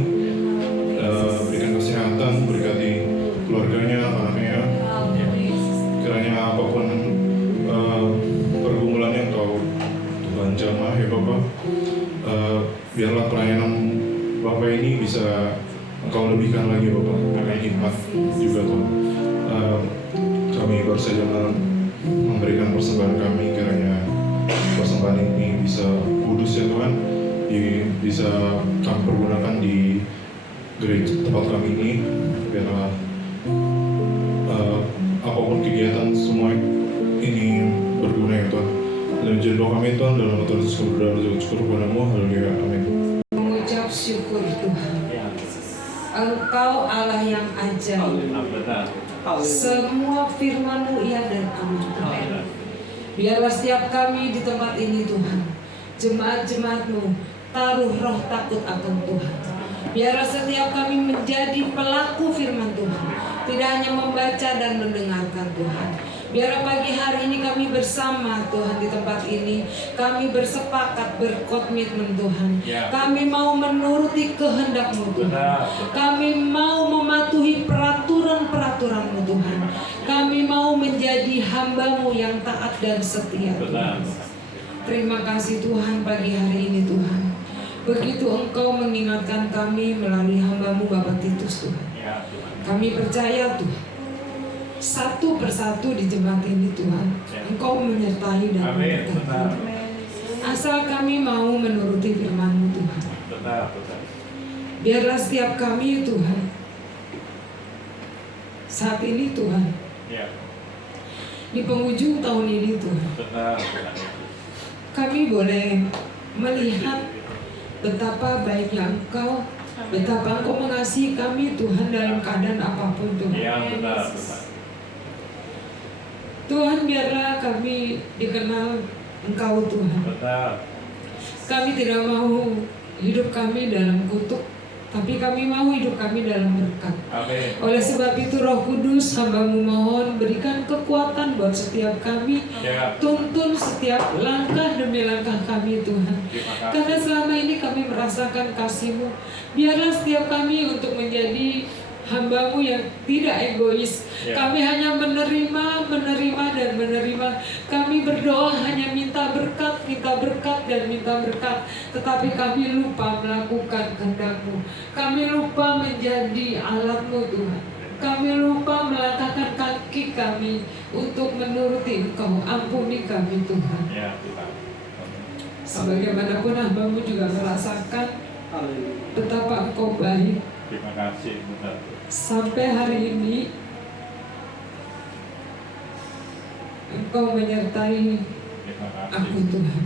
berikan kesehatan, berkati keluarganya, anaknya. Kiranya apapun pergumulannya Kau Tuhan jamah ya Bapak. Biarlah pelayanan Bapak ini bisa Engkau lebihkan lagi Bapak, dengan hikmat juga Tuhan. Kami baru saja memberikan persembahan kami, kiranya persembahan ini bisa kudus ya Tuhan, bisa kami pergunakan di gereja tempat kami ini. Biarlah apapun kegiatan semua ini berguna ya Tuhan. Dan jadi doa kami Tuhan dalam nama Tuhan Yesus Kristus, syukur kepada-Mu. Haleluya, amin. Mengucap syukur Tuhan. Engkau Allah yang ajaib. Benar. Semua firman-Mu iya dan aman Tuhan. Biarlah setiap kami di tempat ini Tuhan, jemaat-jemaat-Mu, taruh roh takut akan Tuhan. Biarlah setiap kami menjadi pelaku firman Tuhan, tidak hanya membaca dan mendengarkan Tuhan. Biarlah pagi hari ini kami bersama Tuhan di tempat ini, kami bersepakat berkomitmen Tuhan. Kami mau menuruti kehendak-Mu Tuhan. Kami mau mematuhi peraturan-peraturan-Mu Tuhan. Kami mau menjadi hamba-Mu yang taat dan setia Tuhan. Terima kasih Tuhan pagi hari ini Tuhan. Begitu Engkau mengingatkan kami melalui hamba-Mu Bapak Titus Tuhan. Kami percaya Tuhan, satu persatu di jemaat ini Tuhan, Engkau menyertai dan memberkati. Asal kami mau menuruti firman-Mu Tuhan. Biarlah setiap kami Tuhan, saat ini Tuhan, di penghujung tahun ini Tuhan, kami boleh melihat betapa baiknya Engkau, betapa Engkau mengasihi kami Tuhan dalam keadaan apapun Tuhan. Tuhan, biarlah kami dikenal Engkau Tuhan. Kami tidak mau hidup kami dalam kutuk, tapi kami mau hidup kami dalam berkat. Oleh sebab itu Roh Kudus, hamba-Mu mohon berikan kekuatan buat setiap kami. Tuntun setiap langkah demi langkah kami Tuhan. Karena selama ini kami merasakan kasih-Mu. Biarlah setiap kami untuk menjadi hamba-Mu yang tidak egois. Kami hanya menerima dan menerima. Kami berdoa hanya minta berkat dan minta berkat. Tetapi kami lupa melakukan kehendak-Mu. Kami lupa menjadi alat-Mu Tuhan. Kami lupa melangkahkan kaki kami untuk menuruti Engkau. Ampuni kami Tuhan. Sebagaimanapun hamba-Mu juga merasakan betapa Engkau baik. Terima kasih. Sampai hari ini Engkau menyertai aku Tuhan.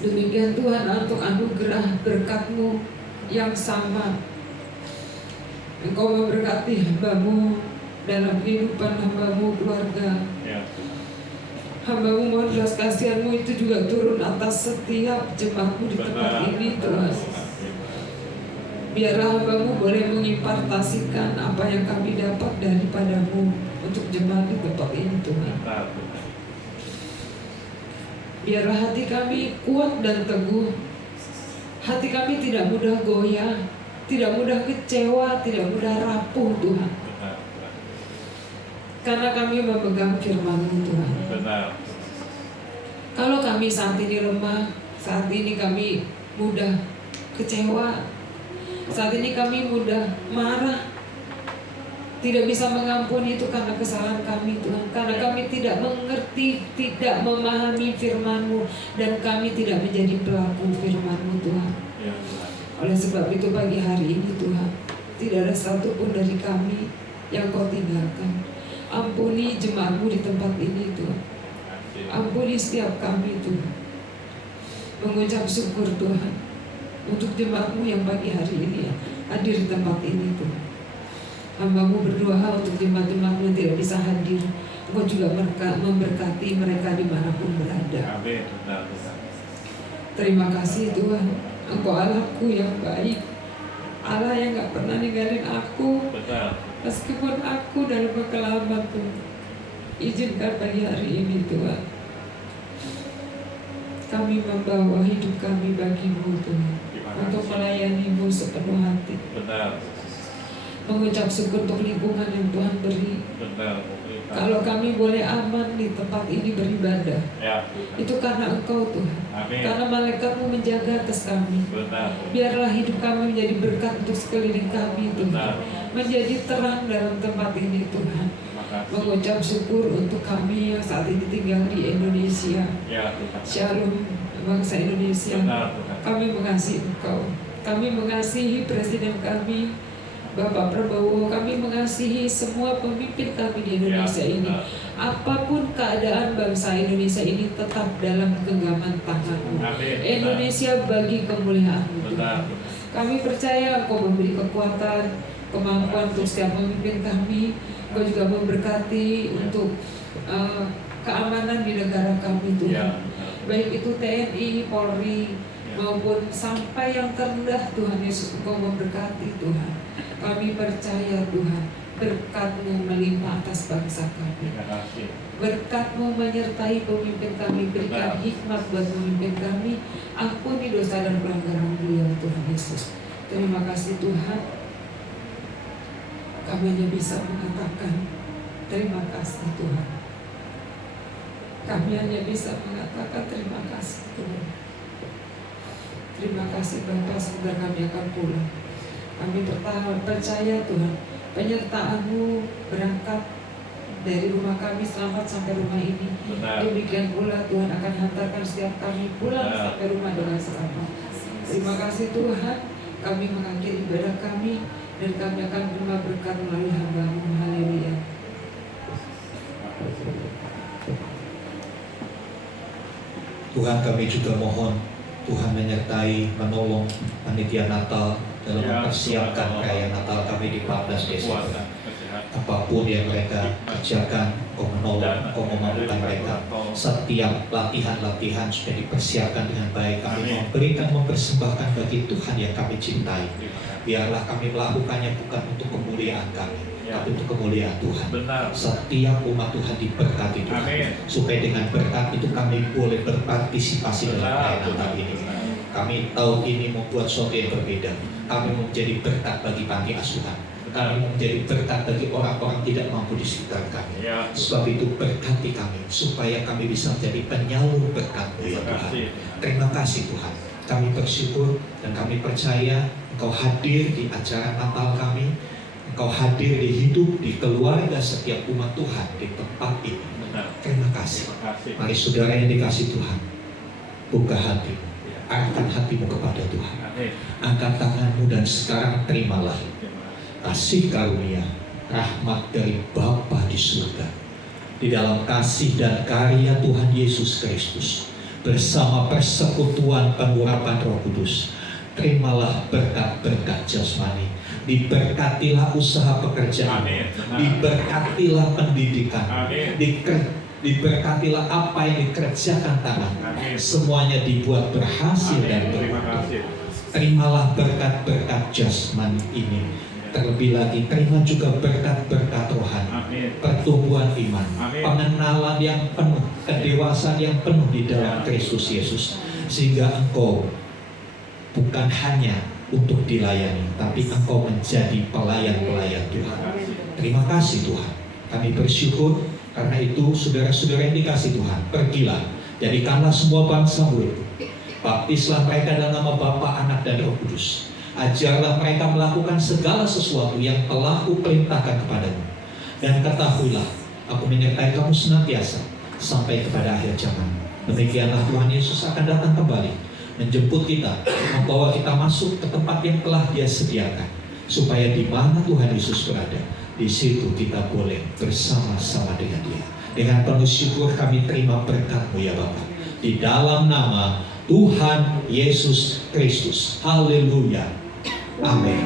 Demikian Tuhan, untuk anugerah berkat-Mu yang sama Engkau memberkati hamba-Mu dalam kehidupan hamba-Mu keluarga. Hamba-Mu mohon belas kasihan-Mu itu juga turun atas setiap jemaat-Mu di tempat ini Tuhan. Biarlah hamba-Mu boleh mengimpartasikan apa yang kami dapat daripada-Mu untuk jemaat di tempat ini Tuhan. Biarlah hati kami kuat dan teguh. Hati kami tidak mudah goyah, tidak mudah kecewa, tidak mudah rapuh Tuhan. Karena kami memegang firman-Mu Tuhan. Kalau kami saat ini lemah, saat ini kami mudah kecewa, saat ini kami mudah marah, tidak bisa mengampuni, itu karena kesalahan kami Tuhan. Karena kami tidak mengerti, tidak memahami firman-Mu, dan kami tidak menjadi pelaku firman-Mu Tuhan. Oleh sebab itu pagi hari ini Tuhan, tidak ada satupun dari kami yang Kau tinggalkan. Ampuni jemaat-Mu di tempat ini Tuhan. Ampuni setiap kami Tuhan. Mengucap syukur Tuhan untuk jemaat-Mu yang pagi hari ini hadir di tempat ini Tuhan. Hamba-Mu berdoa untuk jemaat-jemaat-Mu yang tidak bisa hadir, Engkau juga memberkati mereka dimanapun berada. Terima kasih Tuhan, Engkau Allahku yang baik, Allah yang gak pernah ninggalin aku. Meskipun aku dalam kekelaman Tuhan, izinkan pagi hari ini Tuhan, kami membawa hidup kami bagi-Mu Tuhan, untuk melayani-Mu sepenuh hati. Mengucap syukur untuk lingkungan yang Tuhan beri. Kalau kami boleh aman di tempat ini beribadah, itu karena Engkau Tuhan. Karena malaikat-Mu menjaga atas kami. Biarlah hidup kami menjadi berkat untuk sekeliling kami Tuhan, menjadi terang dalam tempat ini Tuhan. Mengucap syukur untuk kami yang saat ini tinggal di Indonesia. Shalom bangsa Indonesia. Kami mengasihi Engkau. Kami mengasihi Presiden kami Bapak Prabowo. Kami mengasihi semua pemimpin kami di Indonesia ini. Apapun keadaan bangsa Indonesia ini tetap dalam genggaman tangan-Mu. Indonesia bagi kemuliaan-Mu Tuhan. Kami percaya Engkau memberi kekuatan, kemampuan untuk setiap pemimpin kami. Engkau juga memberkati untuk keamanan di negara kami Tuhan. Baik itu TNI, Polri, maupun sampai yang terendah Tuhan Yesus, Engkau memberkati Tuhan. Kami percaya Tuhan, berkat-Mu melimpah atas bangsa kami. Berkat-Mu menyertai pemimpin kami, berikan hikmat buat pemimpin kami. Ampuni dosa dan pelanggaran beliau Tuhan Yesus. Terima kasih Tuhan. Kami hanya bisa mengatakan terima kasih Tuhan. Kami hanya bisa mengatakan terima kasih Tuhan. Terima kasih Bapa, sebentar kami akan pulang. Kami percaya Tuhan, penyertaan-Mu berangkat dari rumah kami selamat sampai rumah ini. Demikian pula Tuhan akan hantarkan setiap kami pulang sampai rumah dengan selamat. Terima kasih Tuhan. Kami mengakhiri ibadah kami dan kami akan menerima berkat melalui hamba-Mu. Haleluya. Tuhan, kami juga mohon Tuhan menyertai, menolong panitia Natal dalam mempersiapkan perayaan Natal kami di 14 Desember. Apapun yang mereka kerjakan, Kau menolong, Kau memampukan mereka. Setiap latihan-latihan sudah dipersiapkan dengan baik. Kami mempersembahkan bagi Tuhan yang kami cintai. Biarlah kami melakukannya bukan untuk kemuliaan kami, tapi untuk kemuliaan Tuhan. Setiap umat Tuhan diberkati Tuhan. Supaya dengan berkat itu kami boleh berpartisipasi dalam perayaan Natal ini. Kami tahun ini membuat sesuatu yang berbeda. Kami menjadi berkat bagi panti asuhan. Kami menjadi berkat bagi orang-orang tidak mampu di sekitar kami. Sebab itu berkati kami supaya kami bisa menjadi penyalur berkat-Mu ya Tuhan. Terima kasih Tuhan. Kami bersyukur dan kami percaya Engkau hadir di acara Natal kami. Engkau hadir di hidup, di keluarga setiap umat Tuhan di tempat ini. Terima kasih. Mari saudara yang dikasih Tuhan, buka hati, arahkan hatimu kepada Tuhan. Angkat tanganmu dan sekarang terimalah kasih karunia, rahmat dari Bapa di surga. Di dalam kasih dan karya Tuhan Yesus Kristus, bersama persekutuan pengurapan Roh Kudus, terimalah berkat-berkat jasmani. Diberkatilah usaha pekerjaan, diberkatilah pendidikan, diberkatilah apa yang dikerjakan tangan. Semuanya dibuat berhasil dan beruntung. Terimalah berkat-berkat jasmani ini. Terlebih lagi, terima juga berkat-berkat rohani, pertumbuhan iman, pengenalan yang penuh, kedewasaan yang penuh di dalam Kristus Yesus, sehingga engkau bukan hanya untuk dilayani, tapi engkau menjadi pelayan-pelayan Tuhan. Terima kasih Tuhan. Kami bersyukur karena itu saudara-saudara yang dikasih Tuhan, pergilah, jadikanlah semua bangsa murid. Baptislah mereka dalam nama Bapa, Anak, dan Roh Kudus. Ajarlah mereka melakukan segala sesuatu yang telah Kuperintahkan kepadamu. Dan ketahuilah, Aku menyertai kamu senantiasa sampai kepada akhir zaman. Demikianlah Tuhan Yesus akan datang kembali, menjemput kita, membawa kita masuk ke tempat yang telah Dia sediakan, supaya di mana Tuhan Yesus berada, di situ kita boleh bersama-sama dengan Dia. Dengan penuh syukur kami terima berkat-Mu ya Bapa, di dalam nama Tuhan Yesus Kristus. Haleluya. Amin.